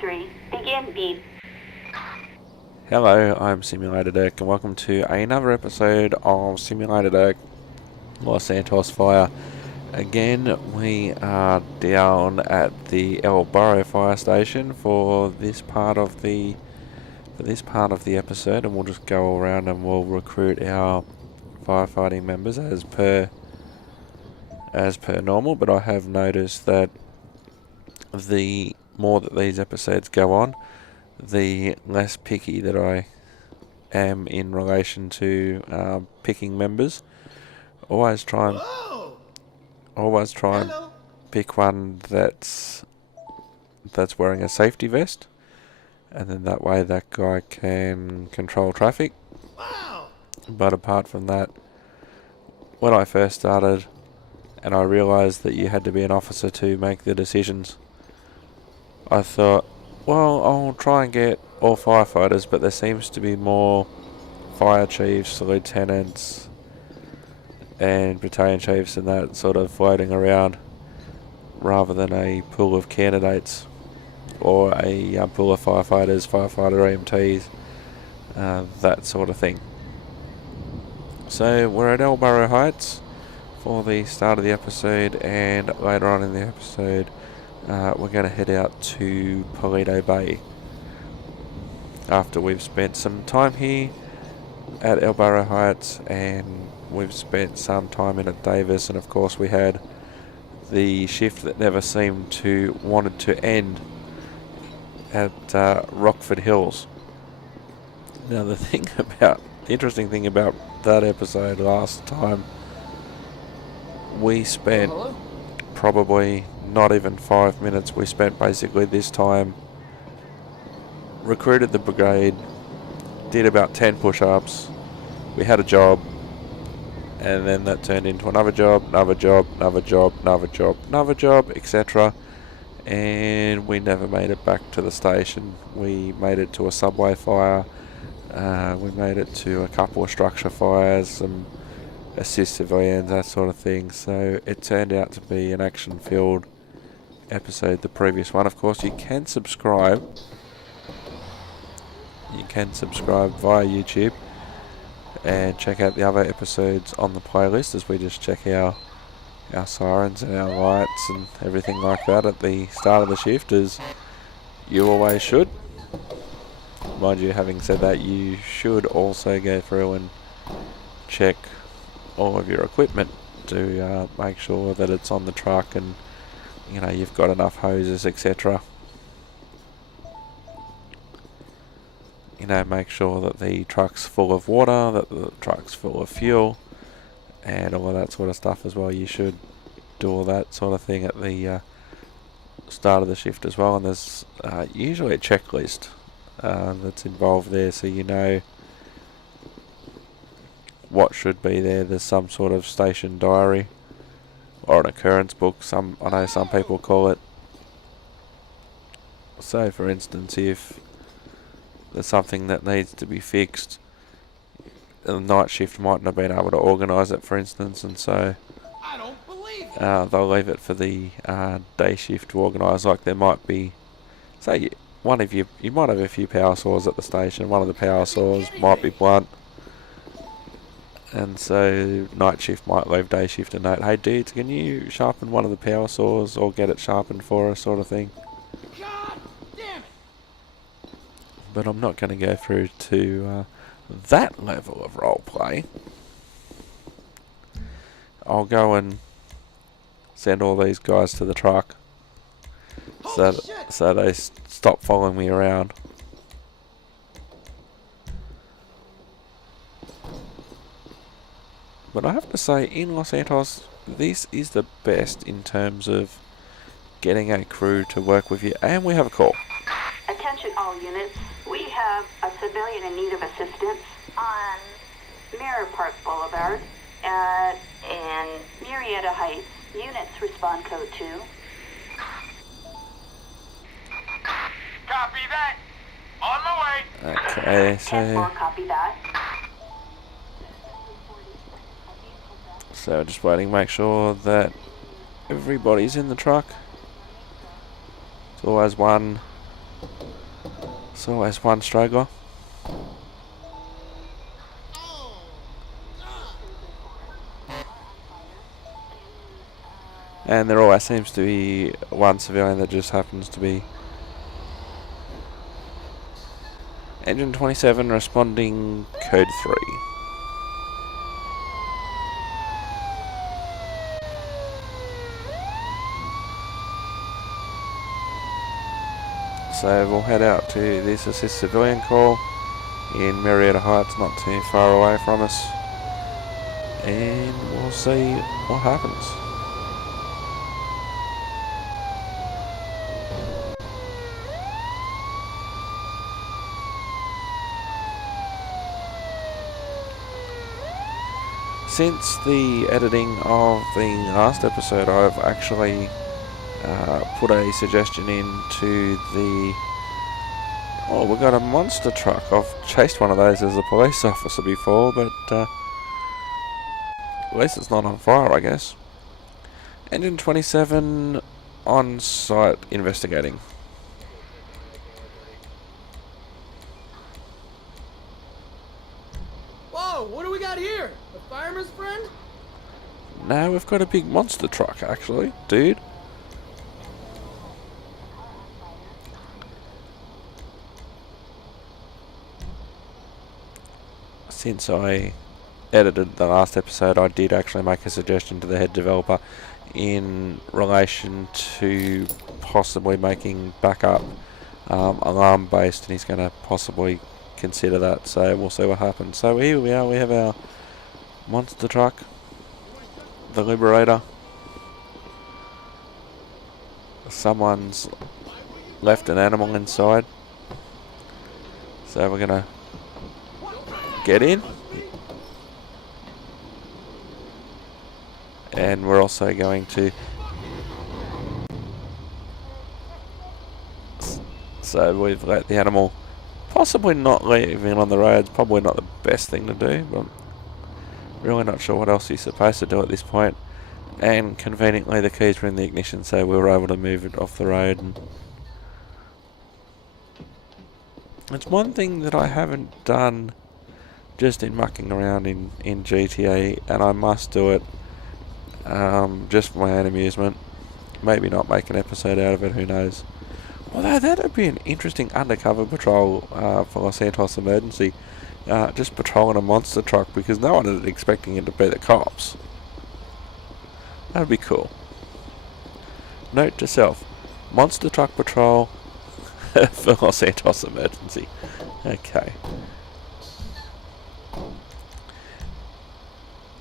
3. Begin beep. Hello, I'm Simulator Deck, and welcome to another episode of Simulator Deck Los Santos Fire. Again, we are down at the El Burro fire station for this part of the episode, and we'll just go around and we'll recruit our firefighting members as per normal. But I have noticed that the more that these episodes go on, the less picky that I am in relation to picking members. Always try and pick one that's wearing a safety vest, and then that way that guy can control traffic. But apart from that, when I first started and I realised that you had to be an officer to make the decisions, I thought, well, I'll try and get all firefighters, but there seems to be more fire chiefs, lieutenants, and battalion chiefs and that sort of floating around, rather than a pool of candidates or a pool of firefighters, firefighter EMTs, that sort of thing. So we're at El Burro Heights for the start of the episode, and later on in the episode we're going to head out to Paleto Bay after we've spent some time here at El Burro Heights, and we've spent some time in at Davis, and of course we had the shift that never seemed to wanted to end at Rockford Hills. Now the interesting thing about that episode last time, we spent probably not even 5 minutes. We spent basically this time, recruited the brigade, did about 10 push-ups, we had a job, and then that turned into another job, etc. And we never made it back to the station. We made it to a subway fire, we made it to a couple of structure fires, some assist civilians, that sort of thing. So it turned out to be an action-filled episode, the previous one. Of course, you can subscribe via YouTube and check out the other episodes on the playlist, as we just check our sirens and our lights and everything like that at the start of the shift, as you always should. Mind you, having said that, you should also go through and check all of your equipment to make sure that it's on the truck, and you've got enough hoses, etc. Make sure that the truck's full of water, that the truck's full of fuel, and all of that sort of stuff as well. You should do all that sort of thing at the start of the shift as well. And there's usually a checklist that's involved there, so you know what should be there. There's some sort of station diary or an occurrence book, I know some people call it. So for instance, if there's something that needs to be fixed, the night shift mightn't have been able to organise it, for instance, and so they'll leave it for the day shift to organise. Like there might be, say, one of you might have a few power saws at the station. One of the power saws might be blunt, and so night shift might leave day shift a note, hey dudes, can you sharpen one of the power saws or get it sharpened for us, sort of thing. But I'm not going to go through to that level of roleplay. I'll go and send all these guys to the truck so they stop following me around. But I have to say, in Los Santos, this is the best in terms of getting a crew to work with you. And we have a call. Attention all units. We have a civilian in need of assistance on Mirror Park Boulevard in Murrieta Heights. Units respond code 2. Copy that. On my way. Okay, so 10-4, copy that. So just waiting, make sure that everybody's in the truck. It's always one It's always one straggler. And there always seems to be one civilian that just happens to be Engine 27 responding code 3. So we'll head out to this assist civilian call in Marietta Heights, not too far away from us, and we'll see what happens. Since the editing of the last episode, I've actually put a suggestion into the... Oh, we got a monster truck. I've chased one of those as a police officer before, but at least it's not on fire, I guess. Engine 27 on site investigating. Whoa, what do we got here? The fireman's friend? Now we've got a big monster truck, actually, dude. Since I edited the last episode, I did actually make a suggestion to the head developer in relation to possibly making backup alarm based, and he's going to possibly consider that, so we'll see what happens. So here we are, we have our monster truck, the Liberator. Someone's left an animal inside, so we're going to get in, and we're also going to, so we've let the animal possibly not leave in on the roads. Probably not the best thing to do, but really not sure what else he's supposed to do at this point. And conveniently the keys were in the ignition, so we were able to move it off the road. And it's one thing that I haven't done just in mucking around in GTA, and I must do it just for my own amusement. Maybe not make an episode out of it, who knows. Although that would be an interesting undercover patrol for Los Santos Emergency. Just patrolling a monster truck, because no one is expecting it to be the cops. That would be cool. Note to self, monster truck patrol for Los Santos Emergency. Okay.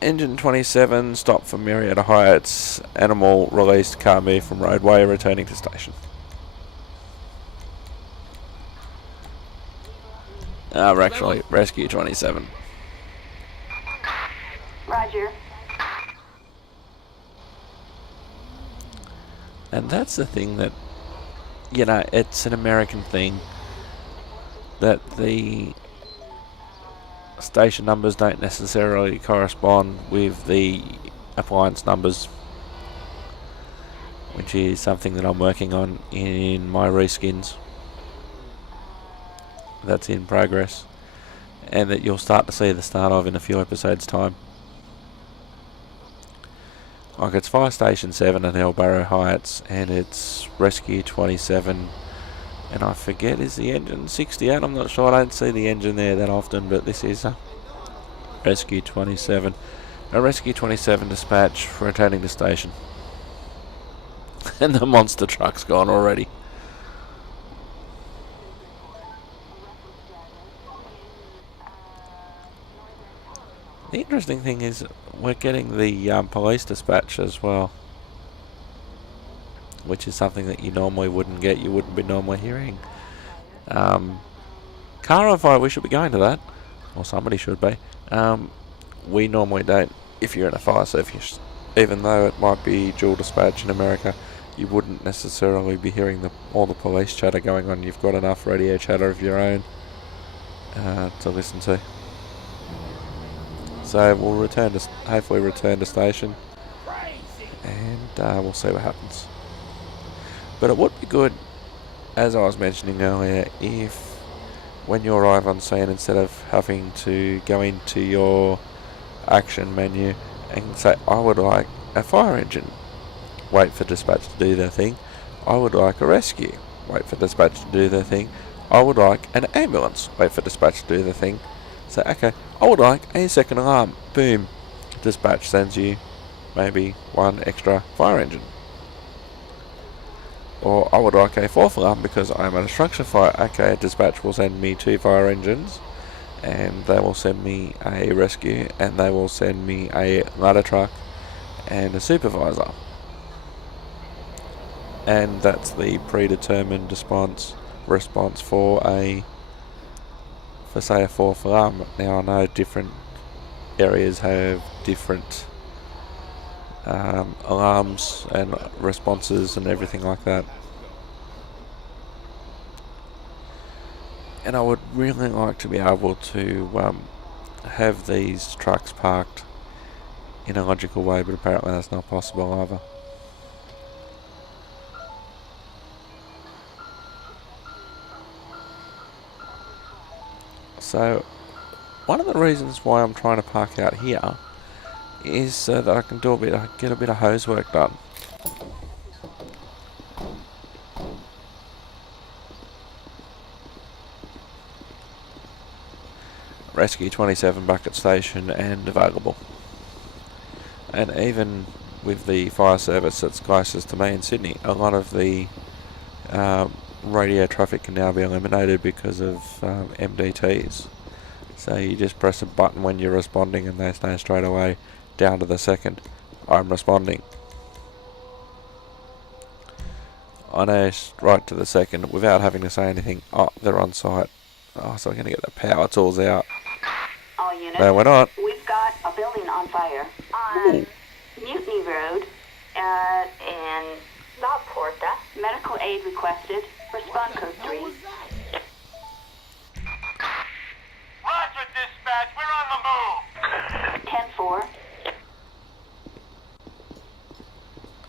Engine 27 stopped for Marietta Heights. Animal released, car moved from roadway, returning to station. We're actually Rescue 27. Roger. And that's the thing that, you know, it's an American thing that the station numbers don't necessarily correspond with the appliance numbers, which is something that I'm working on in my reskins. That's in progress, and that you'll start to see the start of in a few episodes' time. Like, it's Fire Station 7 in Burro Heights, and it's Rescue 27, and I forget, is the engine 68? I'm not sure, I don't see the engine there that often, but this is Rescue 27. A Rescue 27 dispatch returning to station. And the monster truck's gone already. The interesting thing is we're getting the police dispatch as well, which is something that you normally wouldn't get, you wouldn't be normally hearing. Car on fire, we should be going to that, or somebody should be. We normally don't, if you're in a fire service, even though it might be dual dispatch in America, you wouldn't necessarily be hearing all the police chatter going on. You've got enough radio chatter of your own to listen to. So we'll hopefully return to station, and we'll see what happens. But it would be good, as I was mentioning earlier, if when you arrive on scene, instead of having to go into your action menu and say, I would like a fire engine, wait for dispatch to do their thing. I would like a rescue, wait for dispatch to do their thing. I would like an ambulance, wait for dispatch to do their thing. So, okay, I would like a second alarm. Boom. Dispatch sends you maybe one extra fire engine. Or I would like a fourth alarm because I'm at a structure fire. Okay, dispatch will send me 2 fire engines, and they will send me a rescue, and they will send me a ladder truck and a supervisor. And that's the predetermined response for say a fourth alarm. Now I know different areas have different alarms and responses and everything like that. And I would really like to be able to have these trucks parked in a logical way, but apparently that's not possible either. So, one of the reasons why I'm trying to park out here is so that I can get a bit of hose work done. Rescue 27 bucket station and available. And even with the fire service that's closest to me in Sydney, a lot of the radio traffic can now be eliminated because of MDTs. So you just press a button when you're responding and they say straight away, down to the second, I'm responding. I know right to the second without having to say anything. Oh, they're on site. Oh, so I'm going to get the power tools out. All units. No, we're not. We've got a building on fire on Mutiny Road in La Porta. Medical aid requested. Respond code 3. Roger, dispatch. We're on the move. 10-4.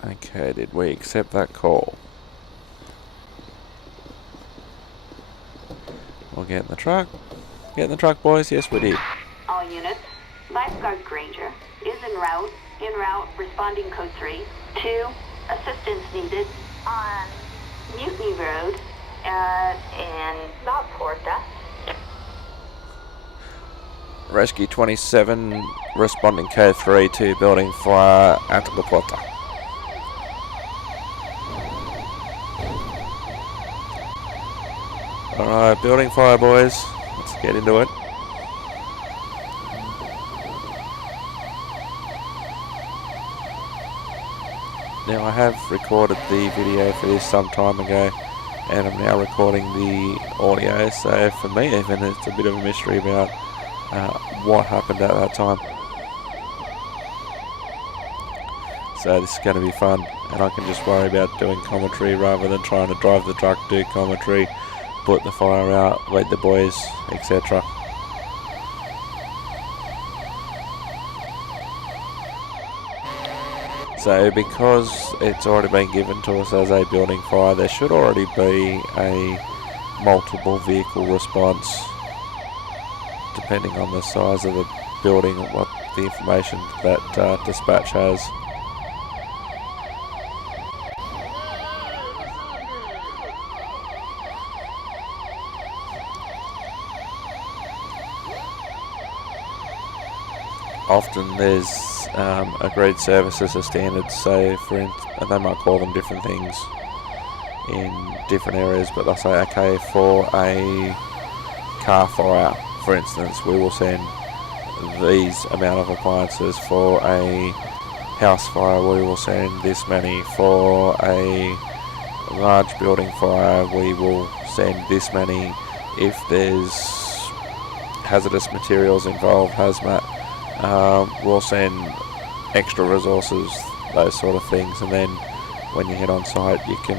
Okay, did we accept that call? We'll get in the truck. Get in the truck, boys. Yes, we did. All units. Lifeguard Granger is en route. En route. Responding code 3. 2. Assistance needed on Mutiny Road in La Porta. Rescue 27, responding code 3 to building fire at La Porta. Alright, building fire, boys. Let's get into it. Now I have recorded the video for this some time ago, and I'm now recording the audio, so for me even it's a bit of a mystery about what happened at that time. So this is going to be fun, and I can just worry about doing commentary rather than trying to drive the truck, do commentary, put the fire out, lead the boys, etc. So because it's already been given to us as a building fire, there should already be a multiple vehicle response depending on the size of the building and what the information that dispatch has. Often there's agreed services or standards, so and they might call them different things in different areas, but they'll say, okay, for a car fire, for instance, we will send these amount of appliances. For a house fire, we will send this many. For a large building fire, we will send this many. If there's hazardous materials involved, hazmat, we'll send extra resources, those sort of things, and then when you head on site you can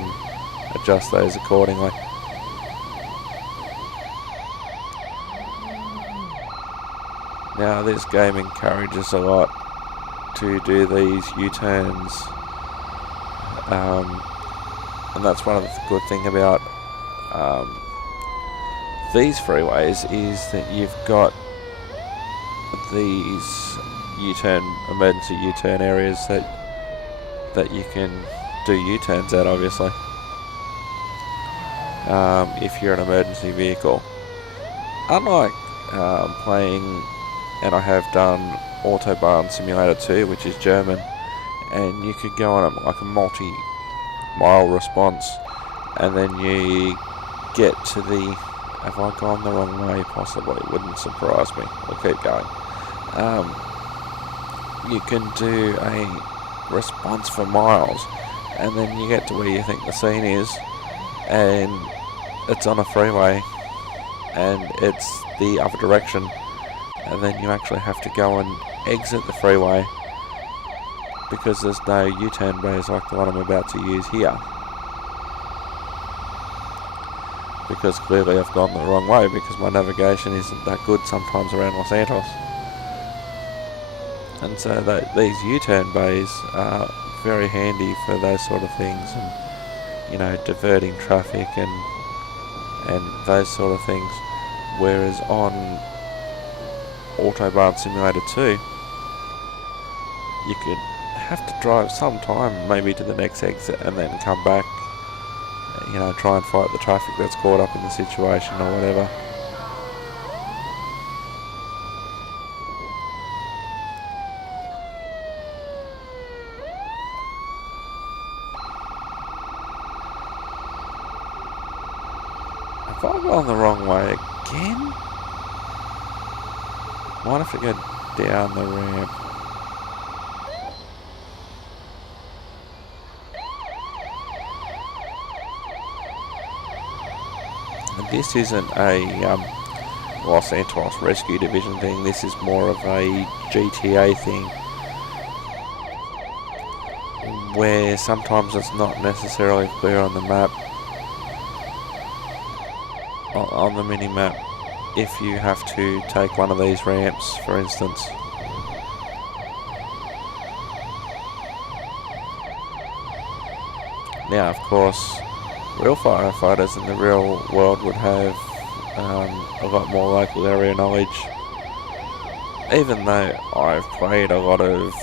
adjust those accordingly. Now this game encourages a lot to do these U-turns, and that's one of the good thing about these freeways is that you've got these emergency U-turn areas that you can do U-turns at, obviously, if you're an emergency vehicle. Unlike playing, and I have done Autobahn Simulator 2, which is German, and you could go on like a multi-mile response, and then you get to the... Have I gone the wrong way? Possibly. Wouldn't surprise me. We'll keep going. You can do a response for miles, and then you get to where you think the scene is, and it's on a freeway, and it's the other direction, and then you actually have to go and exit the freeway because there's no U-turn bays like the one I'm about to use here. Because clearly I've gone the wrong way because my navigation isn't that good sometimes around Los Santos. And so these U-turn bays are very handy for those sort of things, and you know, diverting traffic and those sort of things. Whereas on Autobahn Simulator 2, you could have to drive some time maybe to the next exit and then come back, you know, try and fight the traffic that's caught up in the situation or whatever. Have I gone the wrong way again? Might have to go down the ramp. This isn't a Los Santos Rescue Division thing. This is more of a GTA thing, where sometimes it's not necessarily clear on the map, on the mini-map, if you have to take one of these ramps, for instance. Now, of course, real firefighters in the real world would have a lot more local area knowledge. Even though I've played a lot of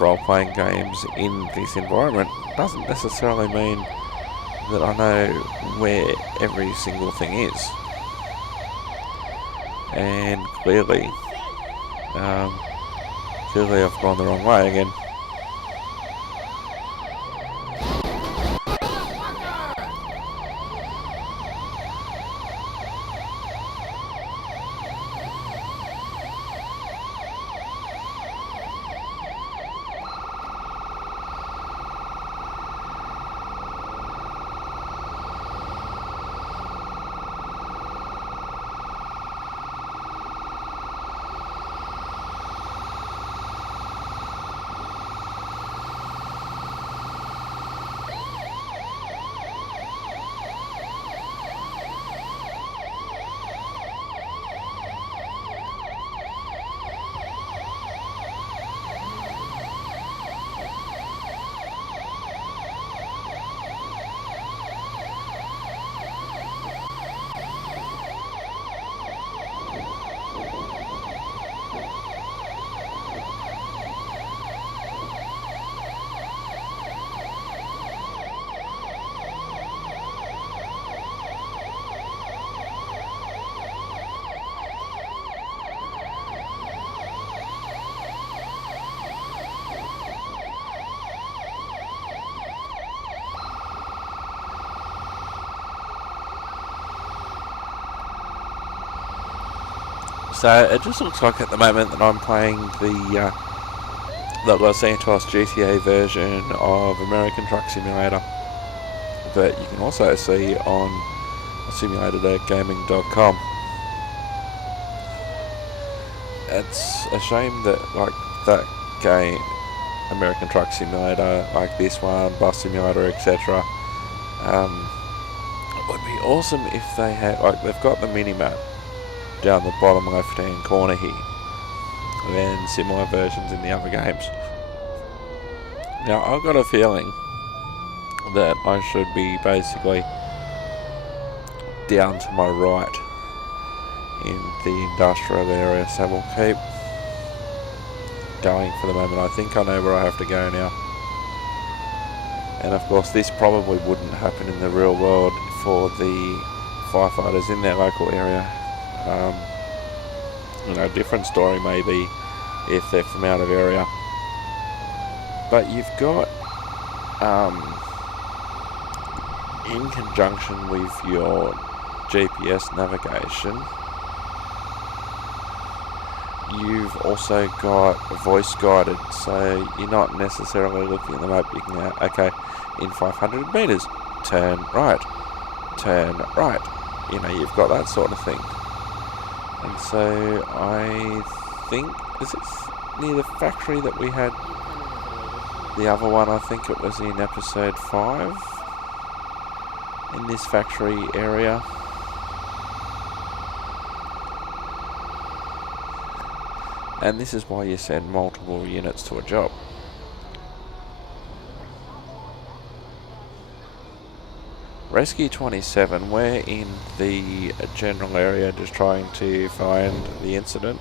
role-playing games in this environment, doesn't necessarily mean that I know where every single thing is. And clearly I've gone the wrong way again. So it just looks like at the moment that I'm playing the Los Santos GTA version of American Truck Simulator, that you can also see on simulatorgaming.com. It's a shame that like that game, American Truck Simulator, like this one, Bus Simulator, etc. It would be awesome if they had, like, they've got the mini-map down the bottom left hand corner here, and similar versions in the other games. Now I've got a feeling that I should be basically down to my right in the industrial area, so we'll keep going for the moment. I think I know where I have to go now. And of course this probably wouldn't happen in the real world for the firefighters in their local area. Different story maybe if they're from out of area. But you've got, in conjunction with your GPS navigation, you've also got voice guided, so you're not necessarily looking at the map. You can go, okay, in 500 meters, turn right, you've got that sort of thing. And so I think, is it near the factory that we had the other one? I think it was in episode 5, in this factory area. And this is why you send multiple units to a job. Rescue 27, we're in the general area just trying to find the incident.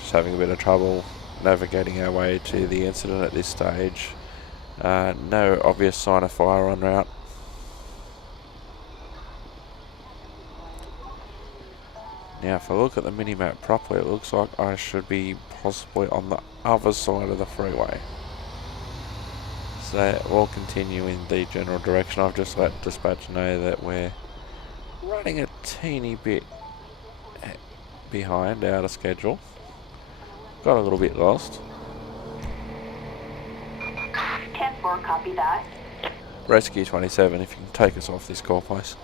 Just having a bit of trouble navigating our way to the incident at this stage. No obvious sign of fire en route. Now if I look at the mini-map properly, it looks like I should be possibly on the other side of the freeway. So we'll continue in the general direction. I've just let dispatch know that we're running a teeny bit behind, out of schedule. Got a little bit lost. 10-4, copy that. Rescue 27, if you can take us off this call, please.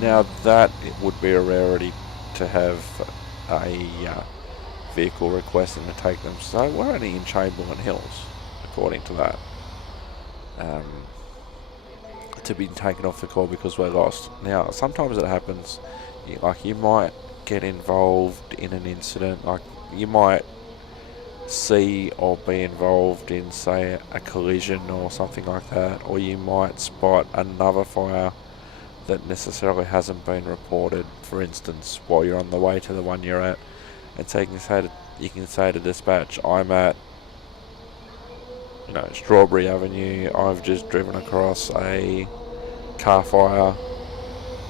Now that it would be a rarity to have a vehicle requesting to take them, so we're only in Chamberlain Hills, according to that, to be taken off the call because we're lost. Now sometimes it happens, like you might get involved in an incident, like you might see or be involved in, say, a collision or something like that, or you might spot another fire that necessarily hasn't been reported, for instance, while you're on the way to the one you're at. And so you can say to dispatch, I'm at Strawberry Avenue, I've just driven across a car fire,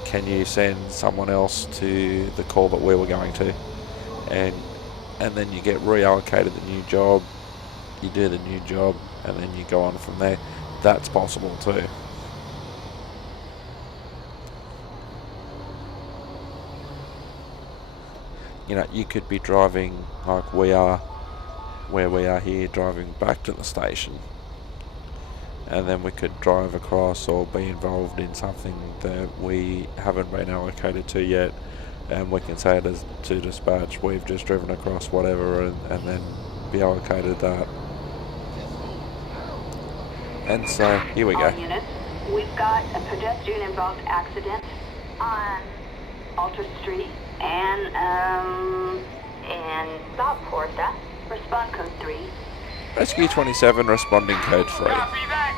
can you send someone else to the call that we were going to? And then you get reallocated the new job, you do the new job, and then you go on from there. That's possible too. You could be driving like we are, where we are here, driving back to the station, and then we could drive across or be involved in something that we haven't been allocated to yet, and we can say to dispatch, we've just driven across whatever, and then be allocated that. And so here we go. All units, we've got a pedestrian involved accident on Alta Street and South Porta. Respond code 3. Rescue 27 responding code 3. Copy that.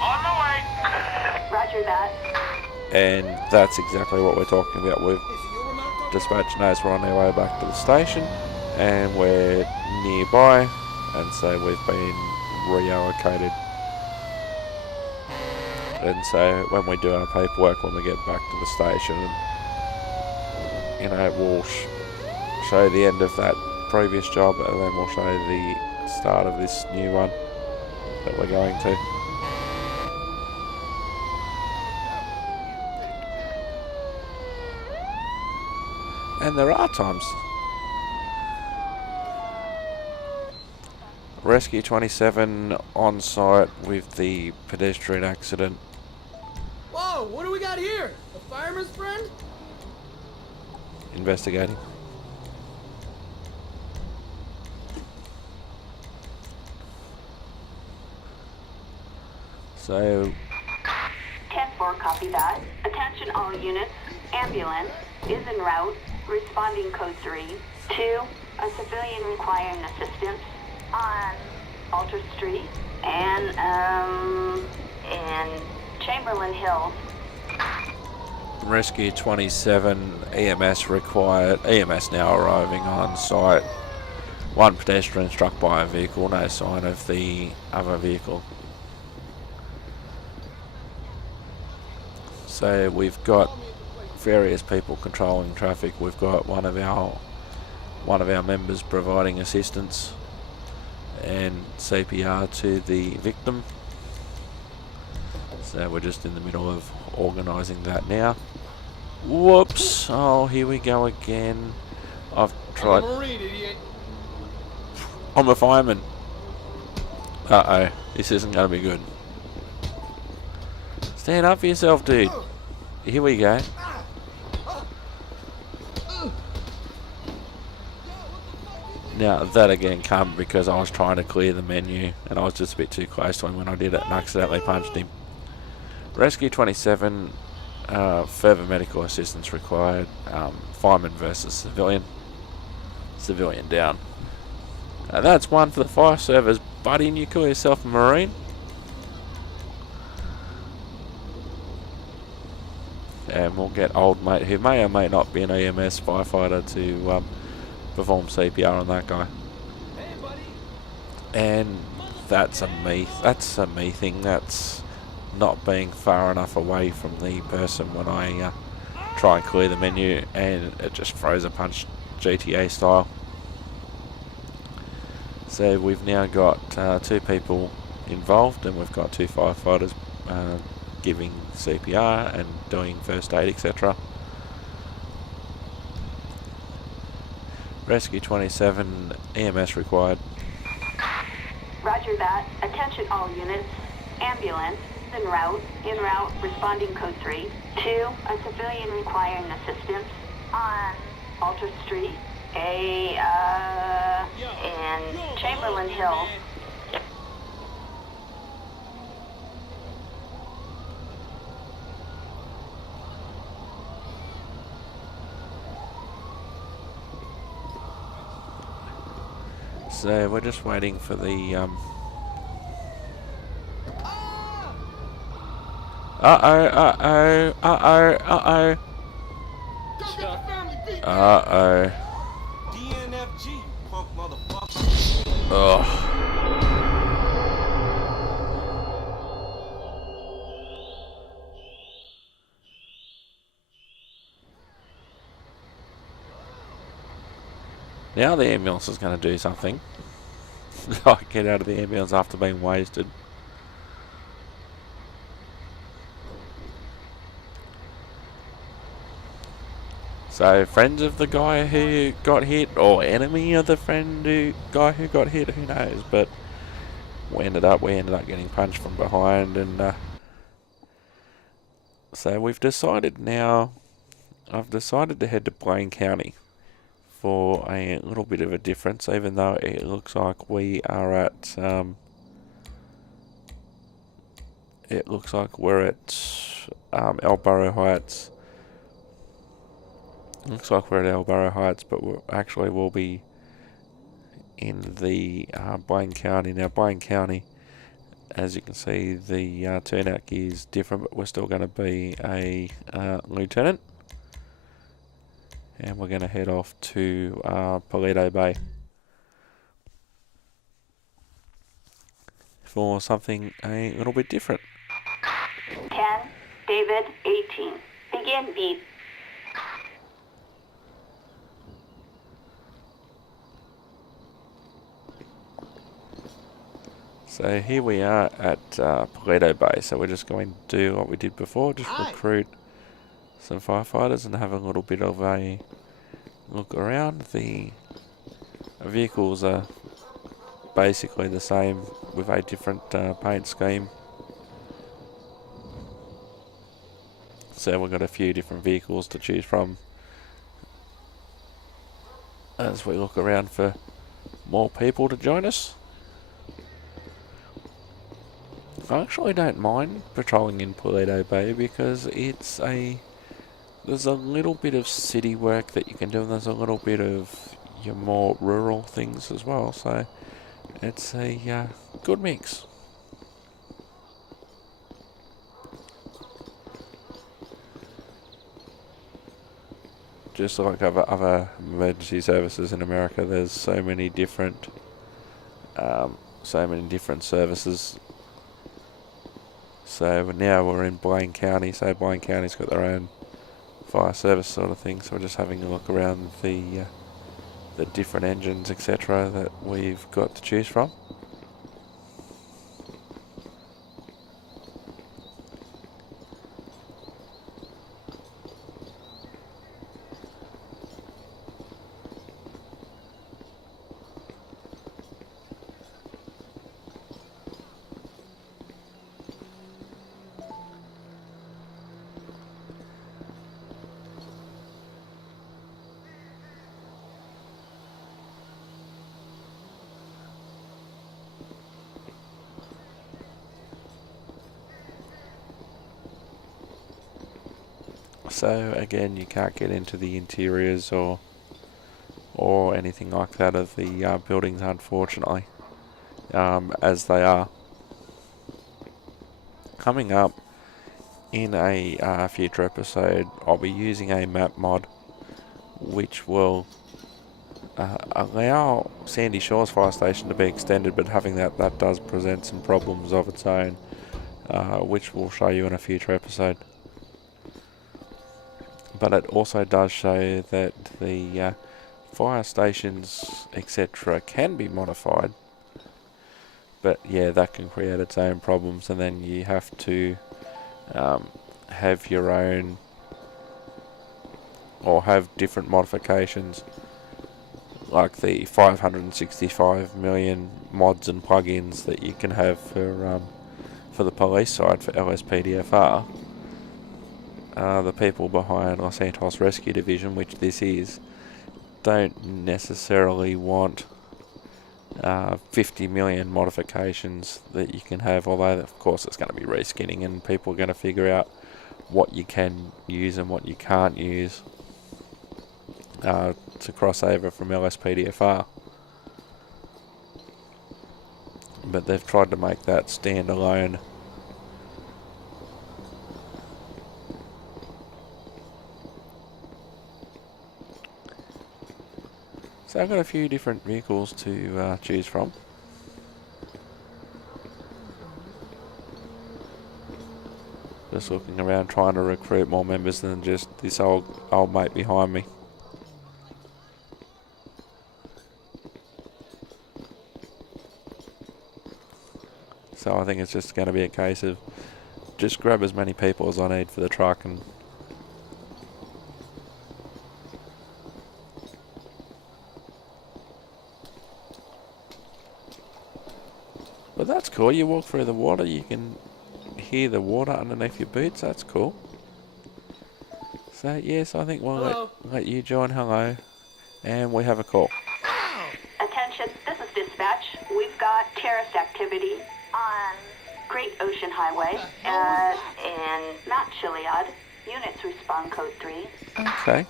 On the way. Roger that. And that's exactly what we're talking about. With dispatch knows we're on our way back to the station and we're nearby, and so we've been reallocated. And so when we do our paperwork, when we get back to the station, we'll show the end of that previous job, and then we'll show the start of this new one that we're going to. And there are times. Rescue 27 on site with the pedestrian accident. Whoa, what do we got here? A fireman's friend? Investigating. So 10-4, copy that. Attention all units. Ambulance is en route. Responding code 3. 2, a civilian requiring assistance on Alter Street and in Chamberlain Hills. Rescue 27, EMS required. EMS now arriving on site. One pedestrian struck by a vehicle, no sign of the other vehicle. So we've got various people controlling traffic. We've got one of our members providing assistance and CPR to the victim. So we're just in the middle of organising that now. Whoops! Oh, here we go again. I've tried. I'm a Marine, idiot. I'm a fireman. Uh-oh, this isn't going to be good. Stand up for yourself, dude. Here we go. Now, that again come because I was trying to clear the menu and I was just a bit too close to him when I did it and accidentally punched him. Rescue 27, further medical assistance required. Fireman versus civilian. Civilian down. And that's one for the fire service, buddy, and you call yourself a Marine? And we'll get old mate, who may or may not be an EMS firefighter, to perform CPR on that guy. Hey, buddy. And that's a me thing. That's not being far enough away from the person when I try and clear the menu, and it just throws a punch GTA style. So we've now got 2 people involved, and we've got 2 firefighters giving CPR and doing first aid, etc. Rescue 27, EMS required. Roger that. Attention all units. Ambulance en route, responding code 3. 2, a civilian requiring assistance on Alter Street, in Chamberlain Hills. So we're just waiting for the DNFG, you punk motherfucker. oh. Now the ambulance is going to do something. I get out of the ambulance after being wasted. So, friends of the guy who got hit, or enemy of the guy who got hit, who knows? But we ended up getting punched from behind, and so we've decided now. I've decided to head to Blaine County for a little bit of a difference, even though it looks like we are at it looks like we're at Burro Heights. Looks like we're at Burro Heights, but we'll be in the Blaine County. Now, Blaine County, as you can see, the turnout gear is different, but we're still going to be a lieutenant. And we're going to head off to Paleto Bay for something a little bit different. 10, David, 18. Begin beat. So here we are at Paleto Bay. So we're just going to do what we did before, just recruit some firefighters and have a little bit of a look around. The vehicles are basically the same with a different paint scheme. So we've got a few different vehicles to choose from as we look around for more people to join us. I actually don't mind patrolling in Paleto Bay because there's a little bit of city work that you can do, and there's a little bit of your more rural things as well. So it's a good mix. Just like other emergency services in America, there's so many different services. So now we're in Blaine County, so Blaine County's got their own fire service sort of thing. So we're just having a look around the different engines, etc., that we've got to choose from. So again, you can't get into the interiors or anything like that of the buildings, unfortunately, as they are. Coming up in a future episode, I'll be using a map mod which will allow Sandy Shores Fire Station to be extended, but having that does present some problems of its own, which we'll show you in a future episode. But it also does show that the fire stations, etc., can be modified. But yeah, that can create its own problems, and then you have to have your own, or have different modifications, like the 565 million mods and plugins that you can have for the police side for LSPDFR. The people behind Los Santos Rescue Division, which this is, don't necessarily want 50 million modifications that you can have, although of course it's going to be reskinning and people are going to figure out what you can use and what you can't use to cross over from LSPDFR. But they've tried to make that standalone. So I've got a few different vehicles to choose from. Just looking around trying to recruit more members than just this old mate behind me. So I think it's just going to be a case of just grab as many people as I need for the truck and but that's cool. You walk through the water, you can hear the water underneath your boots. That's cool. So yes, I think we'll let you join. Hello, and we have a call. Attention, this is dispatch. We've got terrorist activity on Great Ocean Highway in Mount Chiliad. Units respond code 3. Okay.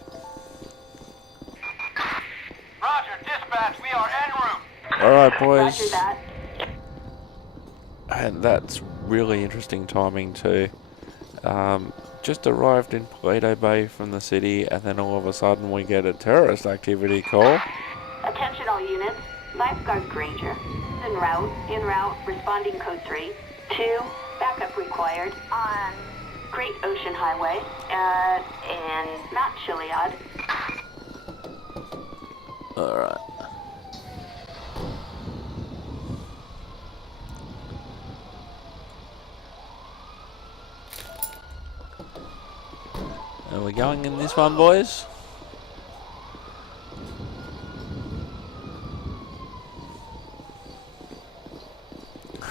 Roger, dispatch, we are en route. All right, boys. Roger that. And that's really interesting timing too. Just arrived in Paleto Bay from the city, and then all of a sudden we get a terrorist activity call. Attention all units. Lifeguard Granger. En route, responding code 3. 2, backup required on Great Ocean Highway in Mount Chiliad. Alright. Are we going in this one, boys?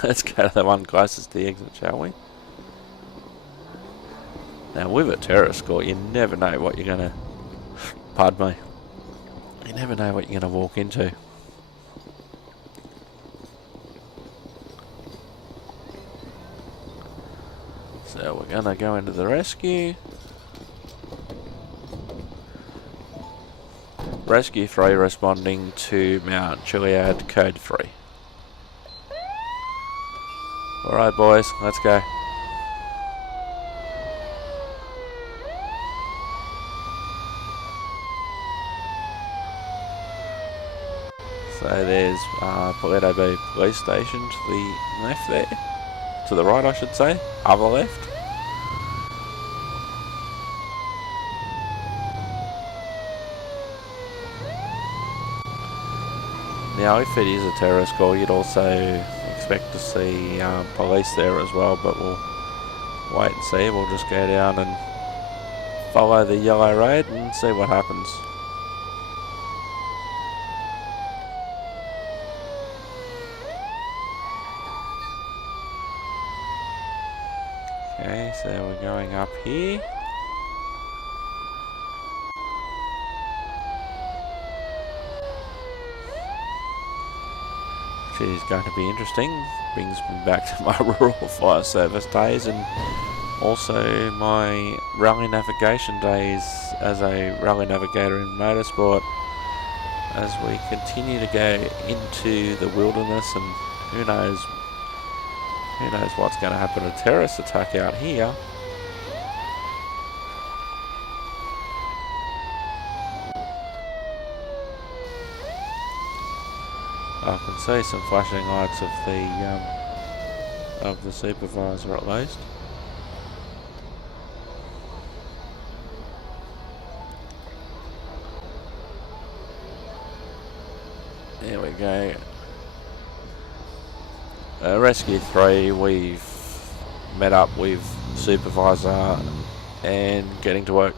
Let's go to the one closest to the exit, shall we? Now, with a terrorist call, you never know what you're gonna... Pardon me. You never know what you're gonna walk into. So we're gonna go into the rescue. Rescue 3 responding to Mount Chiliad Code 3. Alright boys, let's go. So there's Paleto Bay Police Station to the left there. To the right I should say, other left. Now if it is a terrorist call you'd also expect to see police there as well, but we'll wait and see. We'll just go down and follow the yellow road and see what happens. Okay, so we're going up here. Which is going to be interesting. Brings me back to my rural fire service days and also my rally navigation days as a rally navigator in motorsport, as we continue to go into the wilderness, and who knows what's going to happen. A terrorist attack out here. I can see some flashing lights of the supervisor at least. There we go. Rescue 3, we've met up with supervisor and getting to work.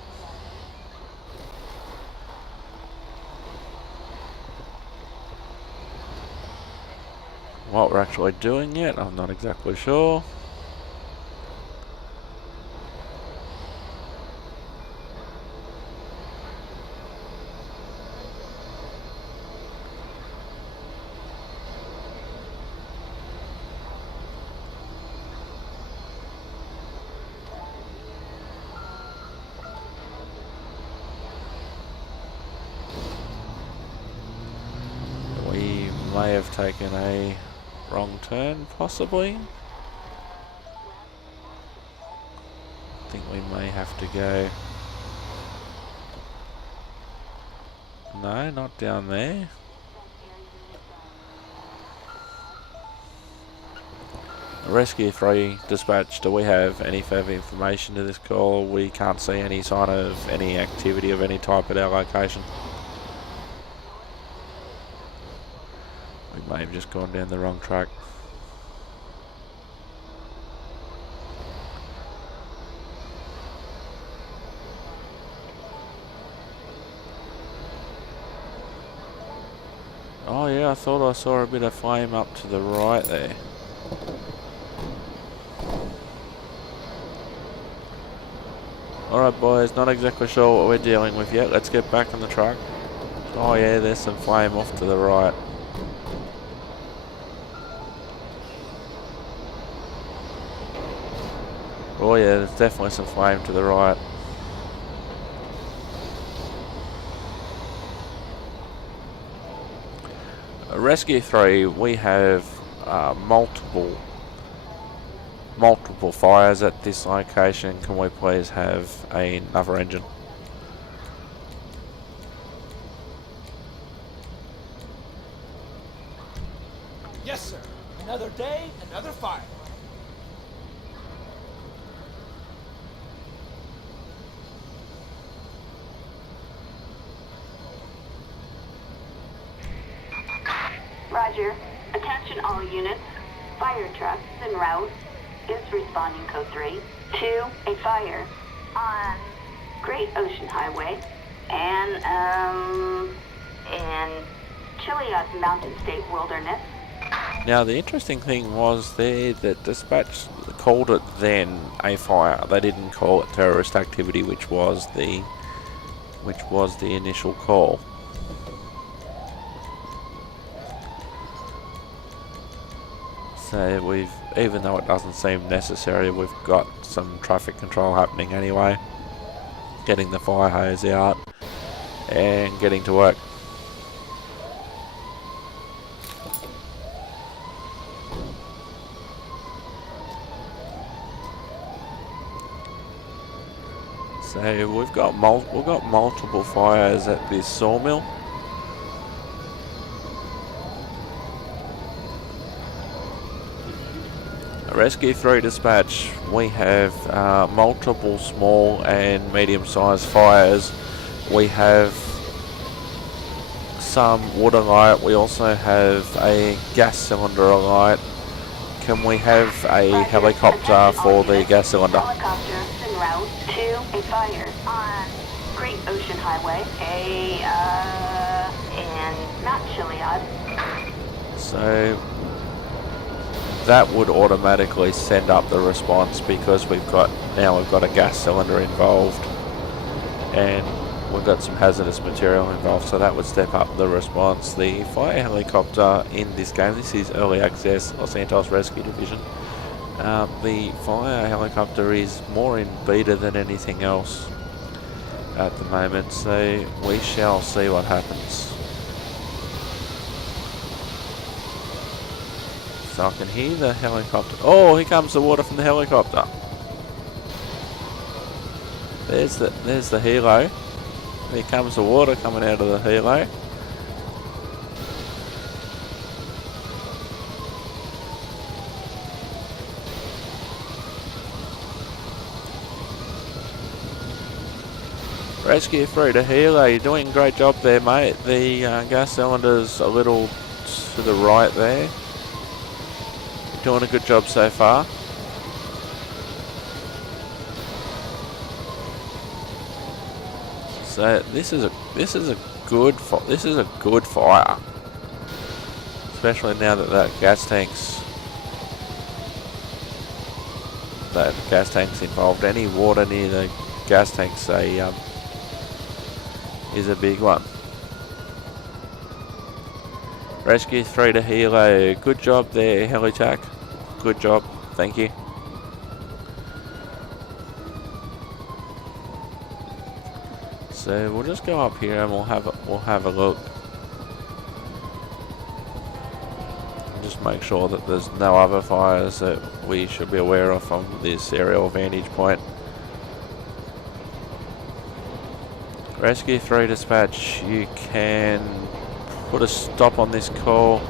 What we're actually doing yet, I'm not exactly sure. We may have taken a wrong turn, possibly. I think we may have to go... No, not down there. Rescue 3 dispatch, do we have any further information to this call? We can't see any sign of any activity of any type at our location. We may have just gone down the wrong track. Oh yeah, I thought I saw a bit of flame up to the right there. Alright boys, not exactly sure what we're dealing with yet. Let's get back on the track. Oh yeah, there's some flame off to the right. Oh yeah, there's definitely some flame to the right. Rescue 3, we have multiple fires at this location. Can we please have another engine? Yes, sir. Another day, another fire. Roger. Attention all units. Fire truck en route is responding code 3 to a fire on Great Ocean Highway and in Chiliad Mountain State Wilderness. Now the interesting thing was there that dispatch called it then a fire. They didn't call it terrorist activity, which was the initial call. So we've, even though it doesn't seem necessary, we've got some traffic control happening anyway. Getting the fire hose out and getting to work. So we've got multiple fires at this sawmill. Rescue 3 dispatch, we have multiple small and medium-sized fires. We have some wood alight. We also have a gas cylinder alight. Can we have a helicopter for the gas cylinder? Helicopter en route to a fire on Great Ocean Highway, and not Chiliad. So that would automatically send up the response because we've got a gas cylinder involved and we've got some hazardous material involved, so that would step up the response. The fire helicopter in this game, this is early access Los Santos Rescue Division. The fire helicopter is more in beta than anything else at the moment, so we shall see what happens. So I can hear the helicopter. Oh, here comes the water from the helicopter. There's the helo. Here comes the water coming out of the helo. Rescue 3 to helo. You're doing a great job there, mate. The gas cylinder's a little to the right there. Doing a good job so far. So this is a good fire, especially now that gas tank's involved. Any water near the gas tanks is a big one. Rescue 3 to helo. Good job there, Helitac. Good job. Thank you. So we'll just go up here and we'll have a look. Just make sure that there's no other fires that we should be aware of from this aerial vantage point. Rescue 3 dispatch, you can put a stop on this call.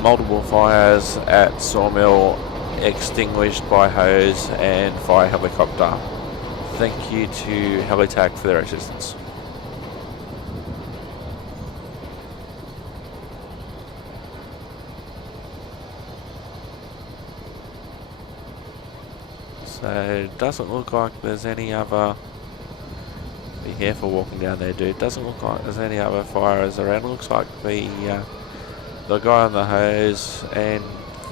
Multiple fires at sawmill extinguished by hose and fire helicopter. Thank you to Helitac for their assistance. So it doesn't look like there's any other. Be careful walking down there, dude. Doesn't look like there's any other fires around. Looks like the guy on the hose and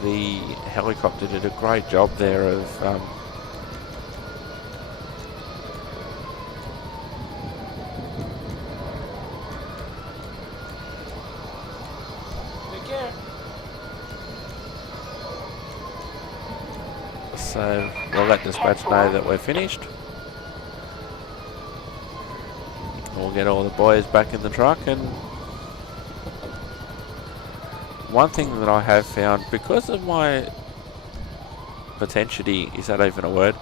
the helicopter did a great job there of Take care. So we'll let dispatch know that we're finished. We'll get all the boys back in the truck. And one thing that I have found, because of my potentiality, is that even a word?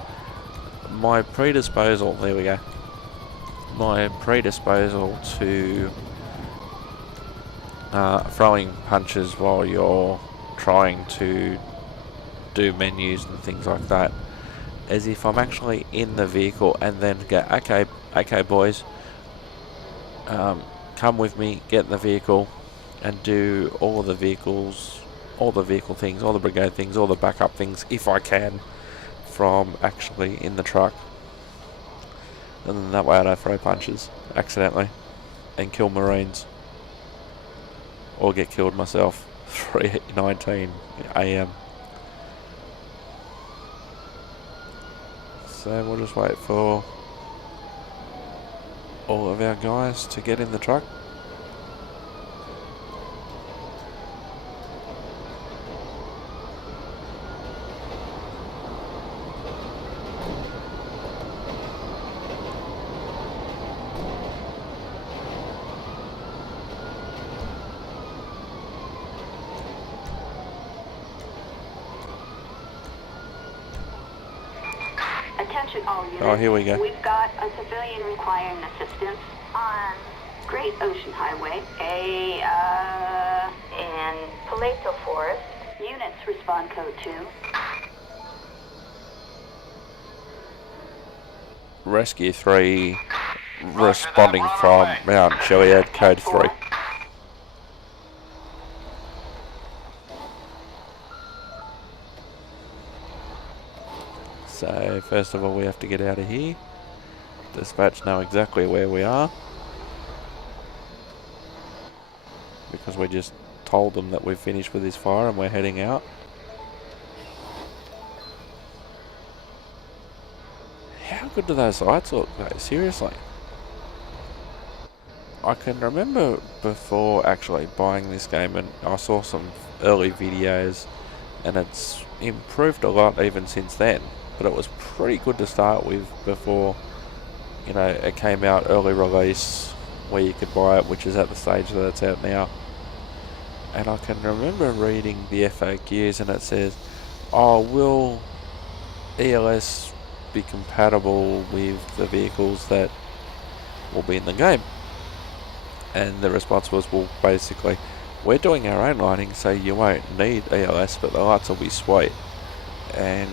My predisposal, there we go. My predisposal to throwing punches while you're trying to do menus and things like that, as if I'm actually in the vehicle and then go, okay boys, come with me, get in the vehicle and do all the vehicle things, all the brigade things, all the backup things, if I can, from actually in the truck. And then that way I don't throw punches accidentally and kill Marines. Or get killed myself. 3:19 AM. So we'll just wait for all of our guys to get in the truck. Attention all units. Oh, here we go. We've got a civilian requiring assistance on Great Ocean Highway, in Paleto Forest. Units respond code 2. Rescue 3 responding from Mount Chiliad, code 3. So first of all we have to get out of here. Dispatch know exactly where we are, because we just told them that we've finished with this fire and we're heading out. How good do those lights look though? Seriously. I can remember before actually buying this game, and I saw some early videos, and it's improved a lot even since then. But it was pretty good to start with before, you know, it came out early release where you could buy it, which is at the stage that it's out now. And I can remember reading the FAQs, and it says, oh, will ELS be compatible with the vehicles that will be in the game? And the response was, well, basically, we're doing our own lighting, so you won't need ELS, but the lights will be sweet. And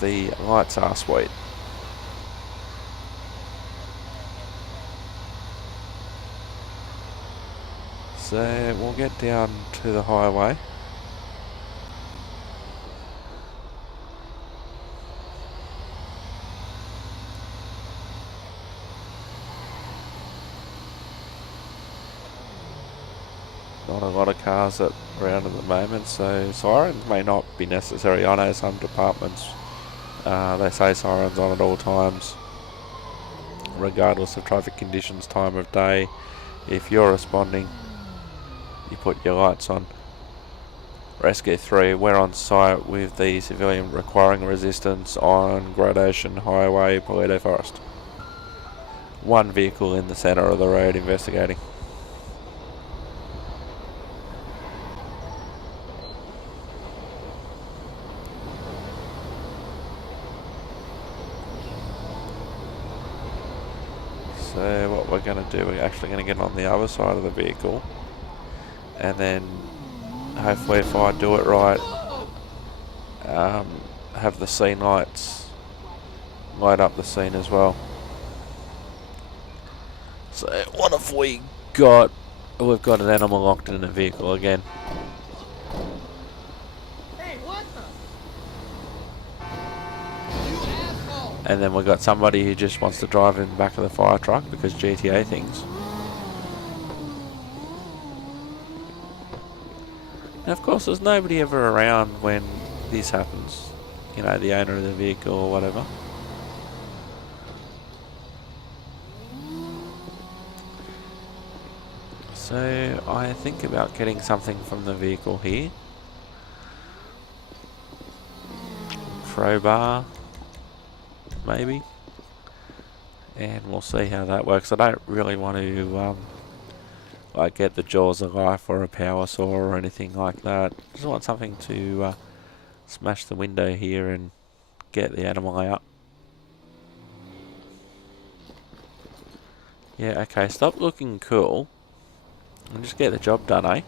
the lights are sweet. So we'll get down to the highway. Not a lot of cars around at the moment, so sirens may not be necessary. I know some departments, they say sirens on at all times, regardless of traffic conditions, time of day. If you're responding, you put your lights on. Rescue 3, we're on site with the civilian requiring resistance on Great Ocean Highway, Paleto Forest. One vehicle in the centre of the road investigating. So what we're going to do, we're actually going to get on the other side of the vehicle, and then hopefully if I do it right, have the scene lights light up the scene as well. So what if we've got an animal locked in the vehicle again? Hey, what the? You asshole! And then we've got somebody who just wants to drive in the back of the fire truck because GTA things. And of course there's nobody ever around when this happens. You know, the owner of the vehicle or whatever. So I think about getting something from the vehicle here. Crowbar, maybe. And we'll see how that works. I don't really want to like get the jaws of life or a power saw or anything like that. Just want something to smash the window here and get the animal out. Yeah, okay, stop looking cool and just get the job done, eh?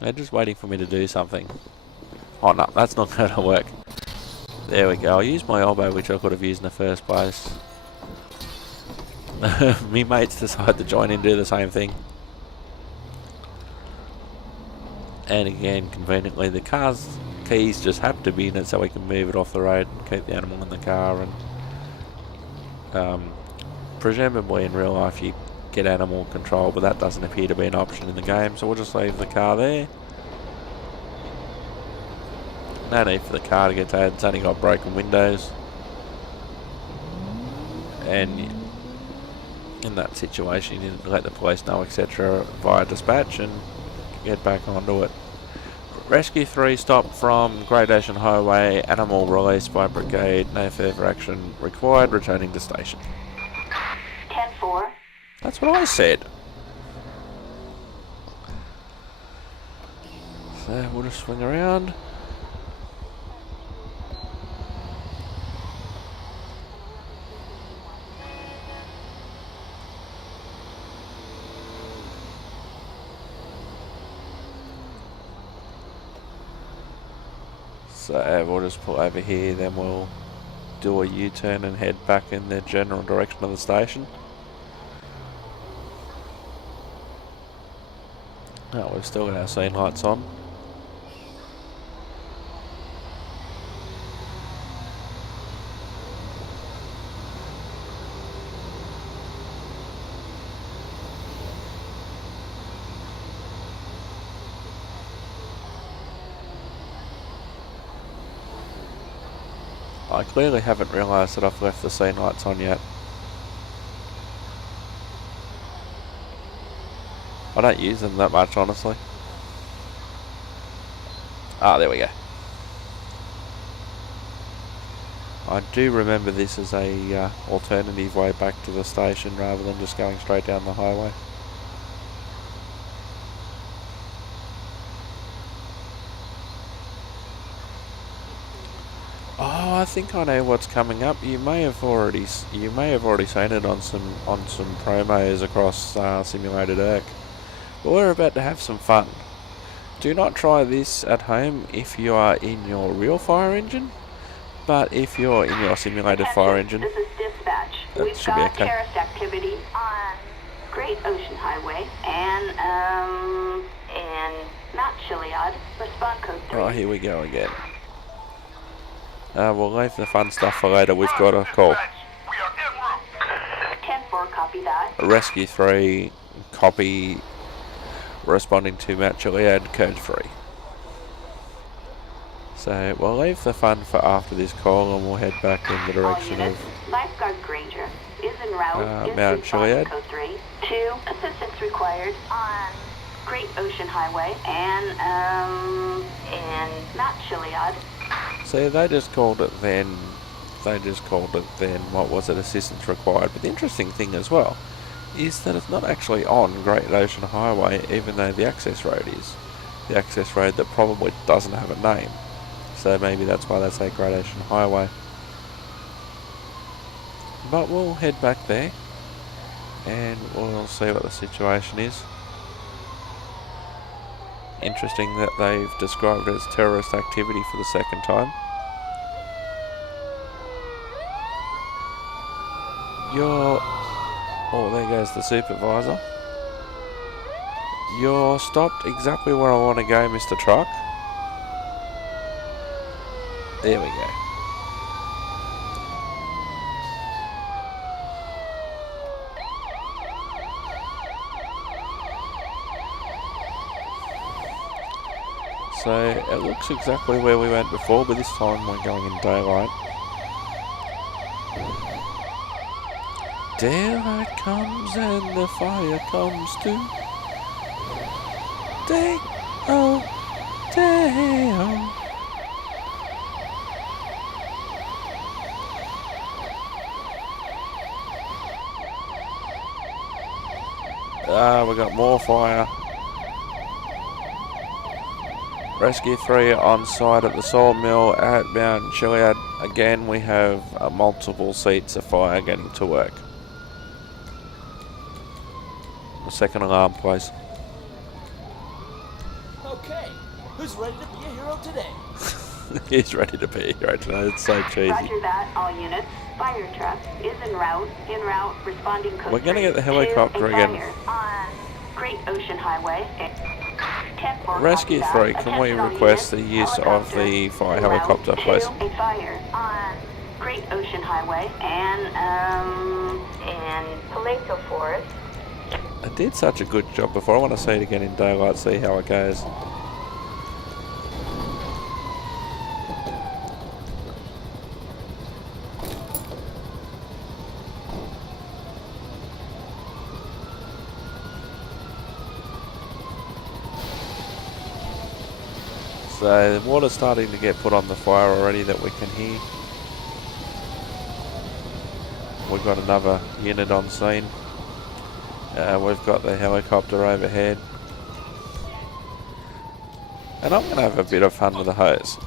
They're just waiting for me to do something. Oh no, that's not going to work. There we go. I'll use my elbow, which I could have used in the first place. Me mates decide to join in and do the same thing. And again, conveniently, the car's keys just happen to be in it so we can move it off the road and keep the animal in the car. And presumably in real life you get animal control, but that doesn't appear to be an option in the game, so we'll just leave the car there. No need for the car to get towed, it's only got broken windows. And in that situation you need to let the police know, etc. via dispatch and get back onto it. Rescue 3 stopped from Great Ocean Highway, animal released by brigade, no further action required, returning to station. 10-4. That's what I said. So we'll just swing around. So we'll just pull over here, then we'll do a U-turn and head back in the general direction of the station. Oh, we've still got our scene lights on. I clearly haven't realised that I've left the scene lights on yet. I don't use them that much, honestly. Ah, there we go. I do remember this as a alternative way back to the station rather than just going straight down the highway. Oh, I think I know what's coming up. You may have already seen it on some promos across Simulated Irk. But we're about to have some fun. Do not try this at home if you are in your real fire engine, but if you're in your simulated fire engine, This is dispatch. that We've should be got okay. terrorist activity on Great Ocean Highway and Mount Chiliad. Respond code 3. Oh, here we go again. We'll leave the fun stuff for later. We've got a call. Dispatch, we are en route. 10-4, copy that. Rescue 3, copy, responding to Mount Chiliad, code 3. So we'll leave the fun for after this call and we'll head back in the All direction units, of Lifeguard Granger is en route. Is Mount responding Chiliad. code 3. 2, assistance required on Great Ocean Highway and Mount Chiliad. So they just called it then, what was it, assistance required. But the interesting thing as well is that it's not actually on Great Ocean Highway, even though the access road is. The access road that probably doesn't have a name. So maybe that's why they say Great Ocean Highway. But we'll head back there and we'll see what the situation is. Interesting that they've described it as terrorist activity for the second time. Oh, there goes the supervisor. You're stopped exactly where I want to go, Mr. Truck. There we go. So it looks exactly where we went before, but this time we're going in daylight. Daylight comes and the fire comes too. Day, oh, day, oh. We got more fire. Rescue 3 on site at the sawmill at Mount Chiliad. Again, we have multiple seats of fire getting to work. The second alarm, please. Okay, who's ready to be a hero today? He's ready to be a hero today. It's so cheesy. Roger that, all units. Fire truck is en route, responding code. We're gonna 3. get the helicopter 2, a again. fire on Great Ocean Highway. 10-4, Rescue copy 3, that. can we Attention all request units. the use of Helicopter the fire en route. helicopter, 2, please? a fire on Great Ocean Highway and Paleto Forest. I did such a good job before. I want to see it again in daylight, see how it goes. So the water's starting to get put on the fire already that we can hear. We've got another unit on scene. We've got the helicopter overhead. And I'm gonna have a bit of fun with the hose.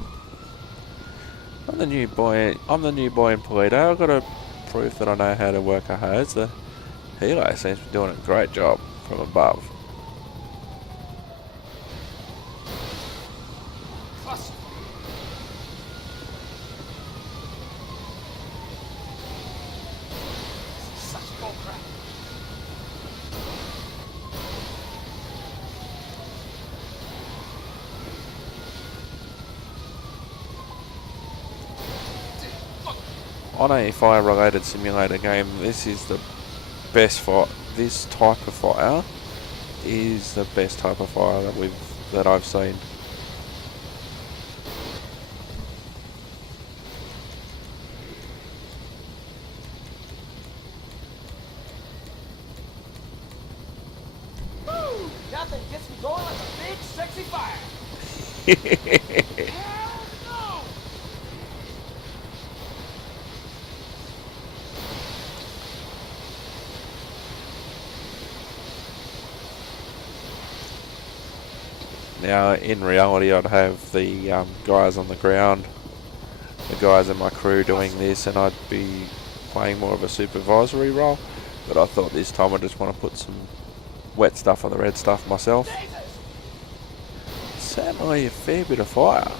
I'm the new boy in Paleto. I've got to prove that I know how to work a hose. The helo seems to be doing a great job from above. On a fire-related simulator game, this is the best fire. This type of fire is the best type of fire that I've seen. Woo! Nothing gets me going like a big, sexy fire. Hell no! Now, in reality, I'd have the guys on the ground, the guys in my crew doing this, and I'd be playing more of a supervisory role. But I thought this time I just want to put some wet stuff on the red stuff myself. Certainly a fair bit of fire.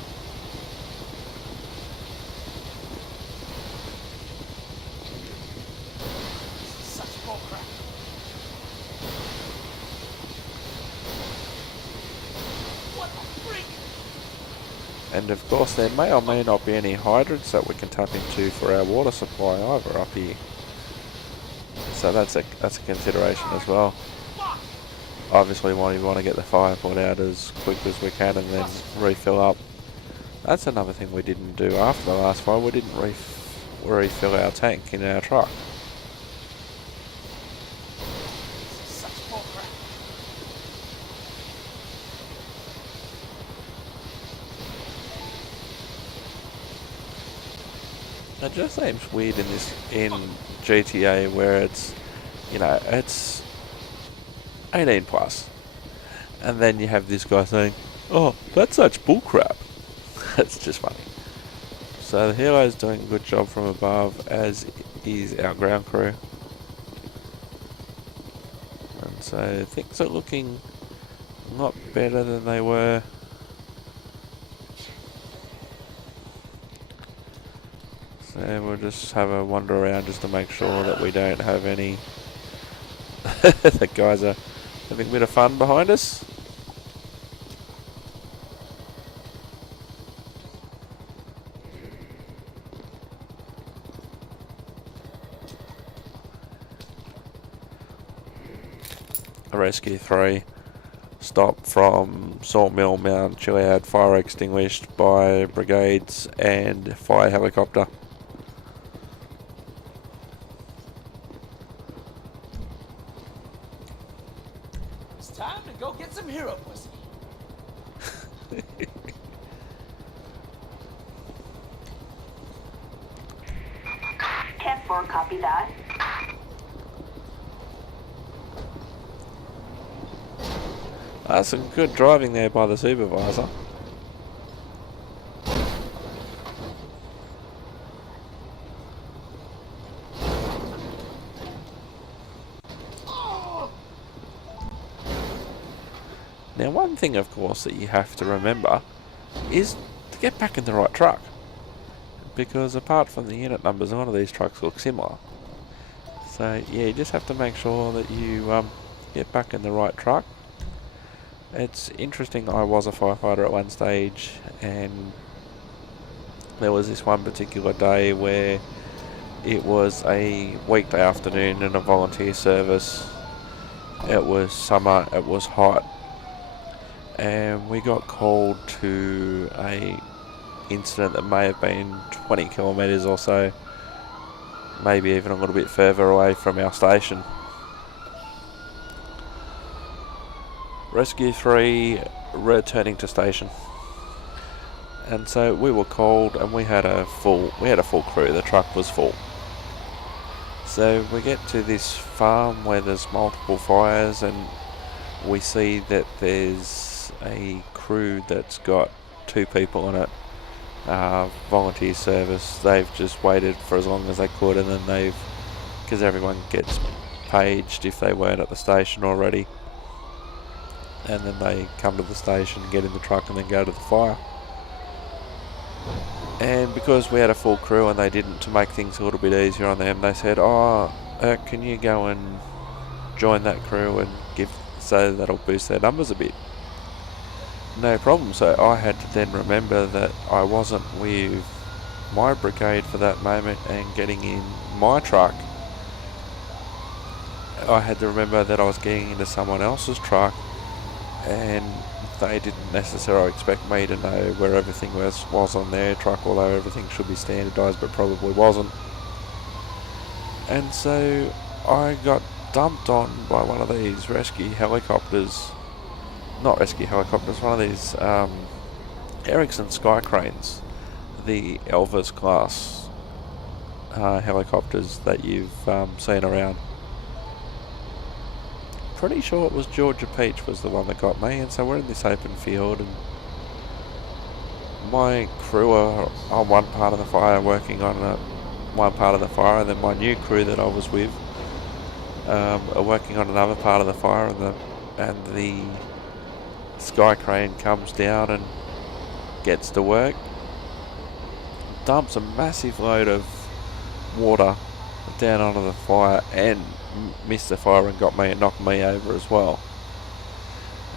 Such bullcrap. What the freak? And of course there may or may not be any hydrants that we can tap into for our water supply either up here. So that's a consideration as well. Obviously we want to get the fire put out as quick as we can and then refill up. That's another thing we didn't do after the last fire. We didn't refill our tank in our truck. Such bullcrap. It just seems weird in GTA where it's, you know, it's 18 plus, and then you have this guy saying, "Oh, that's such bullcrap." It's just funny. So the hero's doing a good job from above, as is our ground crew, and so things are looking a lot better than they were. So we'll just have a wander around just to make sure that we don't have any. The guys are having a bit of fun behind us. A Rescue 3 stop from Sawmill Mount Chiliad, fire extinguished by brigades and fire helicopter. It's time to go get some hero pussy. 10-4, copy that. That's some good driving there by the supervisor. Now, one thing, of course, that you have to remember is to get back in the right truck. Because apart from the unit numbers, a lot of these trucks look similar. So, yeah, you just have to make sure that you get back in the right truck. It's interesting, I was a firefighter at one stage, and there was this one particular day where it was a weekday afternoon in a volunteer service. It was summer, it was hot, and we got called to a incident that may have been 20 kilometres or so, maybe even a little bit further away from our station. Rescue 3 returning to station, and so we were called, and we had a full crew. The truck was full. So we get to this farm where there's multiple fires, and we see that there's is a crew that's got 2 people in it. Volunteer service. They've just waited for as long as they could, and then because everyone gets paged if they weren't at the station already, and then they come to the station, get in the truck, and then go to the fire. And because we had a full crew and they didn't, to make things a little bit easier on them, they said, can you go and join that crew and so that'll boost their numbers a bit. No problem. So I had to then remember that I wasn't with my brigade for that moment, and getting in my truck, I had to remember that I was getting into someone else's truck, and they didn't necessarily expect me to know where everything was on their truck, although everything should be standardised, but probably wasn't. And so I got dumped on by one of these rescue helicopters. Not rescue helicopters, one of these Ericsson Sky Cranes, the Elvis class helicopters that you've seen around. Pretty sure it was Georgia Peach was the one that got me, and so we're in this open field, and my crew are on one part of the fire working on one part of the fire, and then my new crew that I was with are working on another part of the fire, and the Sky Crane comes down and gets to work, dumps a massive load of water down onto the fire, and missed the fire and knocked me over as well.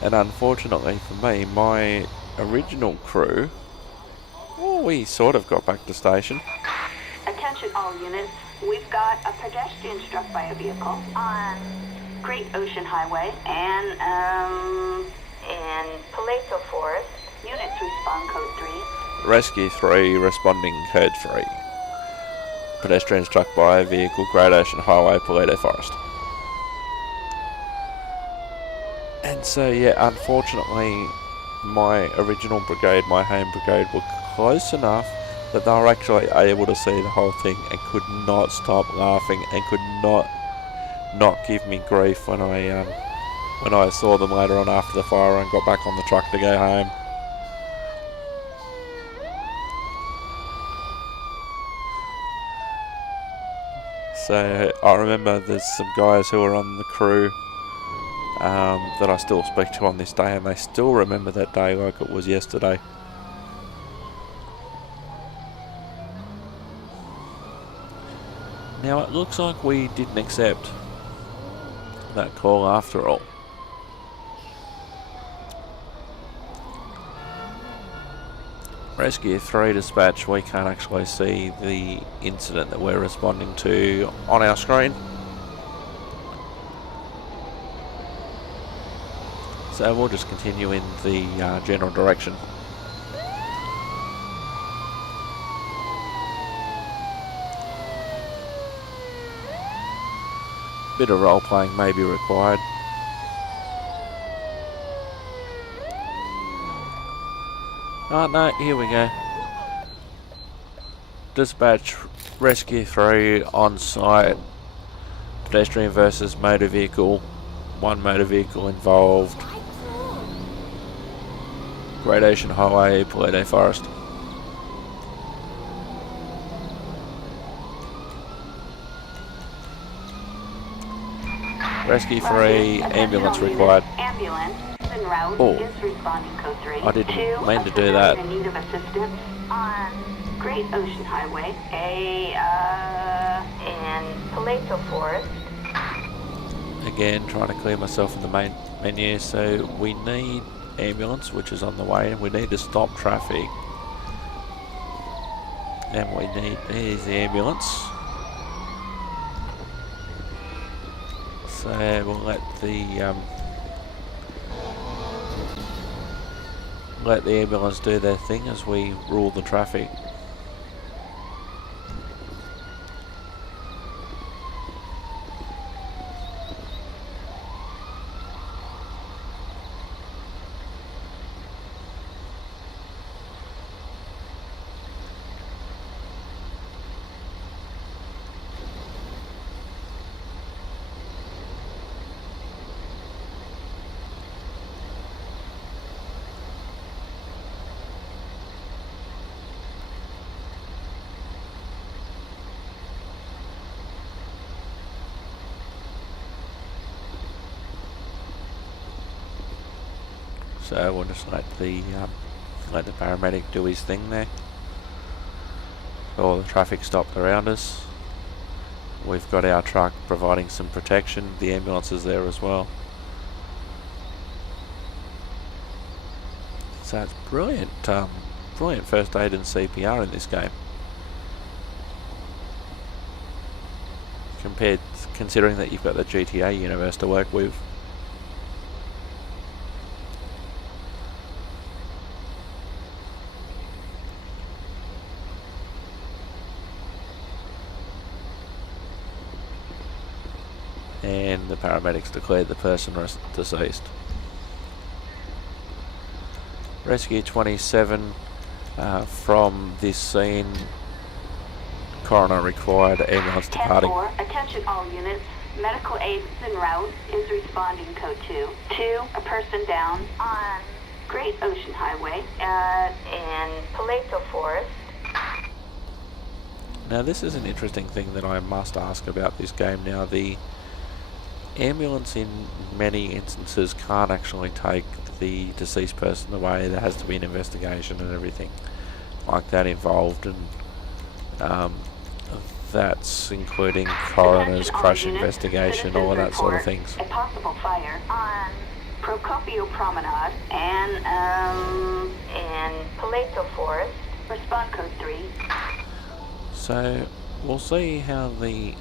And unfortunately for me, my original crew, we sort of got back to station. Attention all units, we've got a pedestrian struck by a vehicle on Great Ocean Highway and in Paleto Forest. Units respond code 3. Rescue 3 responding code 3. Pedestrian struck by a vehicle, Great Ocean Highway, Paleto Forest. And so, unfortunately, my original brigade, my home brigade, were close enough that they were actually able to see the whole thing and could not stop laughing and could not give me grief when I saw them later on after the fire and got back on the truck to go home. So I remember there's some guys who were on the crew that I still speak to on this day, and they still remember that day like it was yesterday. Now it looks like we didn't accept that call after all. Rescue 3 dispatch, we can't actually see the incident that we're responding to on our screen. So we'll just continue in the general direction. Bit of role playing may be required. Oh no, here we go. Dispatch Rescue 3 on site. Pedestrian versus motor vehicle. 1 motor vehicle involved. Great Ocean Highway, Paleto Forest. Rescue 3, ambulance required. Ambulance en route Oh, is responding code 3. I didn't mean to do that. In need of assistance on Great Ocean Highway, in Paleto Forest. Again, trying to clear myself in the main menu. So we need ambulance, which is on the way, and we need to stop traffic. And we need, here's the ambulance. So we'll let the ambulance do their thing as we rule the traffic. So we'll just let the paramedic do his thing there. All the traffic stopped around us. We've got our truck providing some protection. The ambulance is there as well. So it's brilliant, brilliant first aid and CPR in this game. Considering that you've got the GTA universe to work with. And the paramedics declared the person deceased. Rescue 27 from this scene. Coroner required ambulance departing. 10-4, attention all units. Medical aid en route is responding code 2. 2, a person down on Great Ocean Highway in Paleto Forest. Now this is an interesting thing that I must ask about this game now. The ambulance in many instances can't actually take the deceased person away. There has to be an investigation and everything like that involved, and that's including coroner's crash investigation, all of that sort of things. A possible fire on Procopio Promenade and Paleto Forest. Respond code 3. So we'll see how the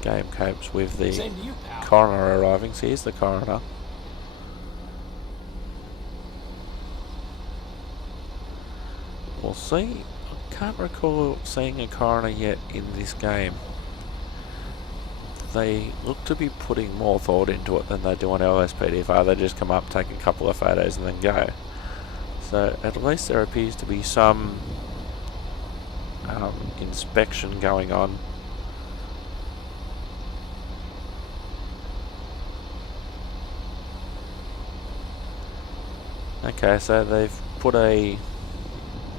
game copes with the Same to you, pal. coroner arriving. So here's the coroner. We'll see. I can't recall seeing a coroner yet in this game. They look to be putting more thought into it than they do on LSPDFR. They just come up, take a couple of photos and then go. So at least there appears to be some inspection going on. Okay, so they've put a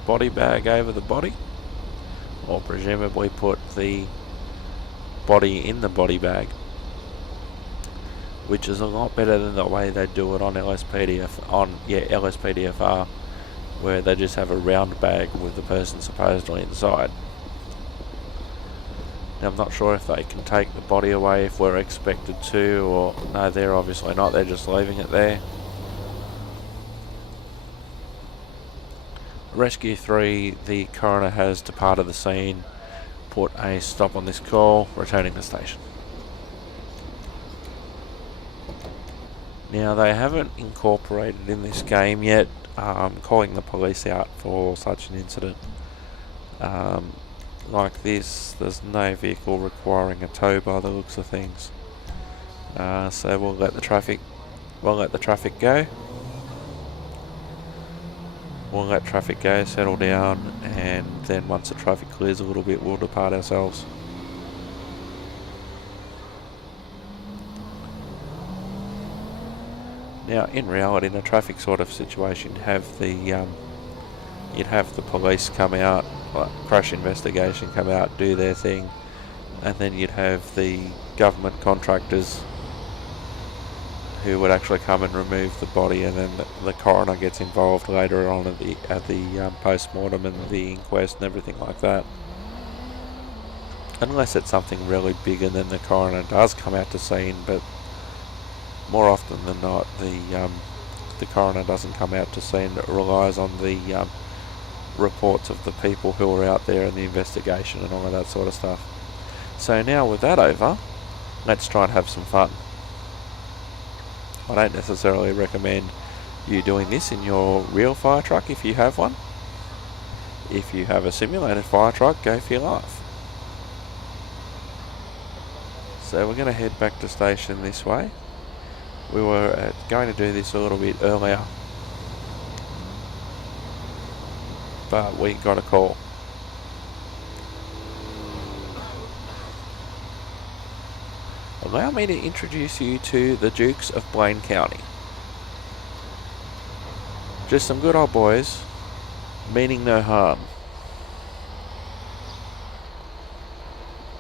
body bag over the body, or presumably put the body in the body bag, which is a lot better than the way they do it on LSPDFR, where they just have a round bag with the person supposedly inside. Now, I'm not sure if they can take the body away if we're expected to, or no, they're obviously not, they're just leaving it there. Rescue 3, the coroner has departed the scene, put a stop on this call, returning to station. Now they haven't incorporated in this game yet calling the police out for such an incident. Like this, there's no vehicle requiring a tow by the looks of things. So we'll let the traffic go. We'll let traffic go, settle down, and then once the traffic clears a little bit, we'll depart ourselves. Now, in reality, in a traffic sort of situation, you'd have the police come out, crash investigation come out, do their thing, and then you'd have the government contractors who would actually come and remove the body, and then the coroner gets involved later on at the post-mortem and the inquest and everything like that. Unless it's something really big, and then the coroner does come out to scene, but more often than not, the coroner doesn't come out to scene. It relies on the reports of the people who are out there and the investigation and all of that sort of stuff. So now with that over, let's try and have some fun. I don't necessarily recommend you doing this in your real fire truck if you have one. If you have a simulated fire truck, go for your life. So we're going to head back to station this way. We were going to do this a little bit earlier, but we got a call. Allow me to introduce you to the Dukes of Blaine County. Just some good old boys, meaning no harm.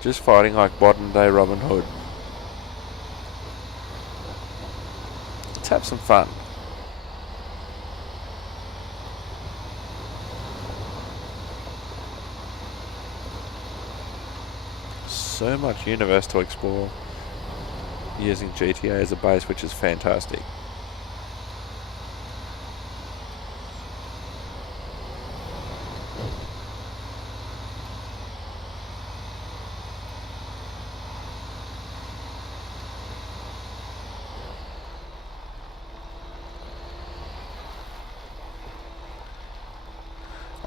Just fighting like modern day Robin Hood. Let's have some fun. so much universe to explore using GTA as a base, which is fantastic.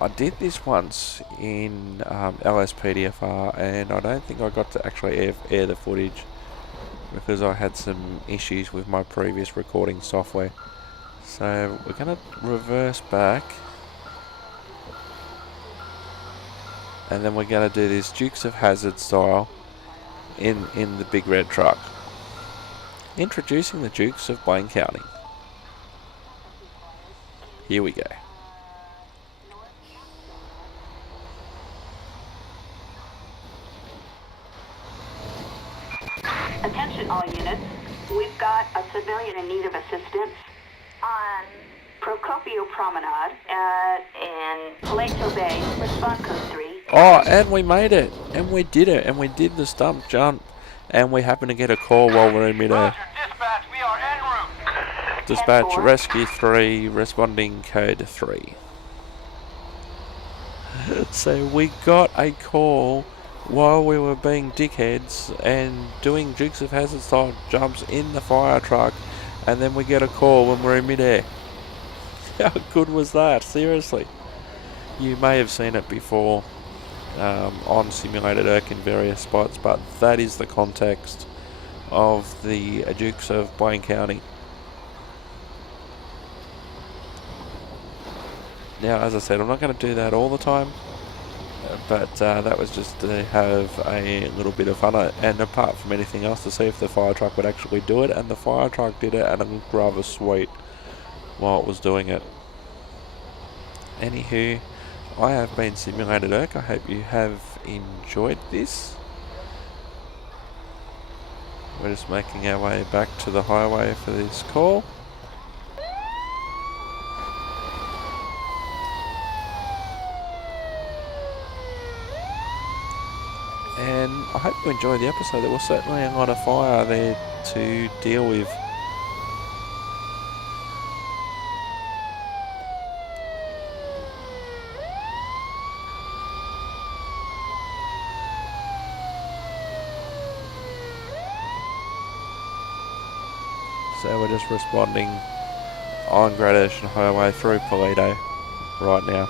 I did this once in LSPDFR, and I don't think I got to actually air the footage because I had some issues with my previous recording software. So we're going to reverse back, and then we're going to do this Dukes of Hazzard style in the big red truck. Introducing the Dukes of Blaine County. Here we go. Attention all units. We've got a civilian in need of assistance on Procopio Promenade in Paleto Bay. Response code 3. Oh, and we made it. And we did it. And we did the stump jump. And we happened to get a call while we're in midair. Roger, dispatch, we are en route. Dispatch, 10-4. rescue 3, responding code 3. So we got a call while we were being dickheads and doing Dukes of Hazzard style jumps in the fire truck, and then we get a call when we're in midair. How good was that? Seriously. You may have seen it before on Simulated Irk in various spots, but that is the context of the Dukes of Blaine County. Now, as I said, I'm not going to do that all the time, but that was just to have a little bit of fun, and apart from anything else, to see if the fire truck would actually do it, and the fire truck did it, and it looked rather sweet while it was doing it. Anywho, I have been Simulated Irk. I hope you have enjoyed this. We're just making our way back to the highway for this call. And I hope you enjoyed the episode. There was certainly a lot of fire there to deal with. So we're just responding on Great Ocean Highway through Paleto right now.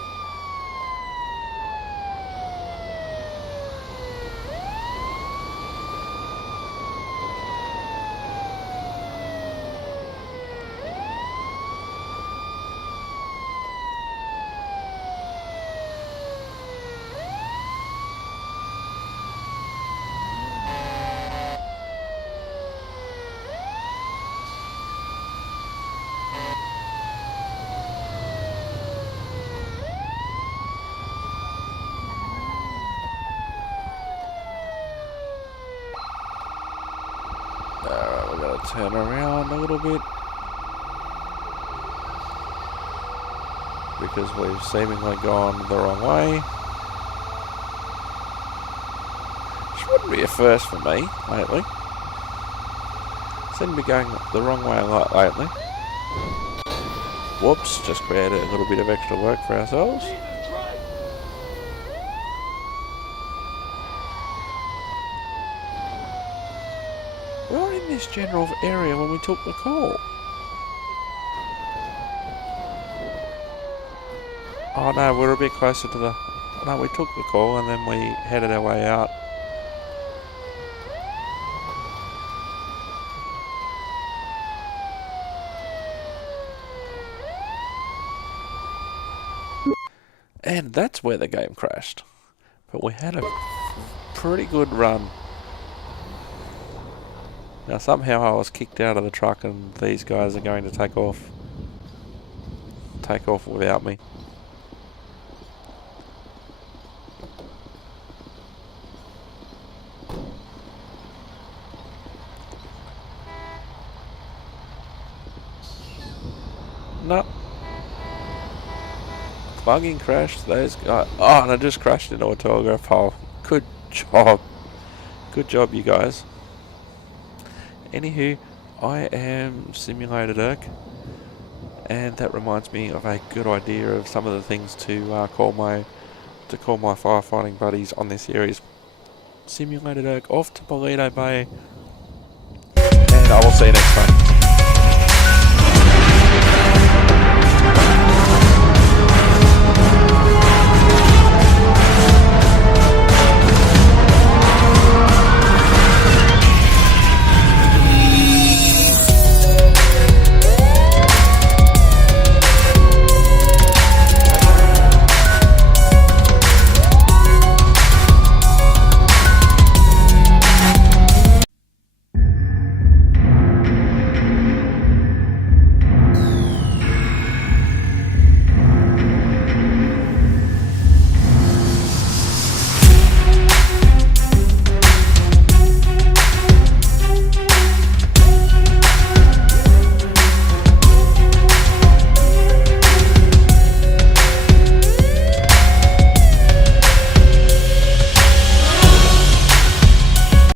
Alright, we're going to turn around a little bit, because we've seemingly gone the wrong way. Which wouldn't be a first for me lately. Seem to be going the wrong way a lot lately. Whoops, just created a little bit of extra work for ourselves. We were in this general area when we took the call. Oh no, we're a bit closer to the... No, we took the call and then we headed our way out. And that's where the game crashed. But we had a pretty good run. Now somehow I was kicked out of the truck and these guys are going to take off. Take off without me. No. Plug-in crashed, those guys. Oh, and I just crashed into a telegraph pole. Good job. Good job, you guys. Anywho, I am Simulator Dirk, and that reminds me of a good idea of some of the things to call my firefighting buddies on this series. Simulator Dirk off to Paleto Bay, and I will see you next time.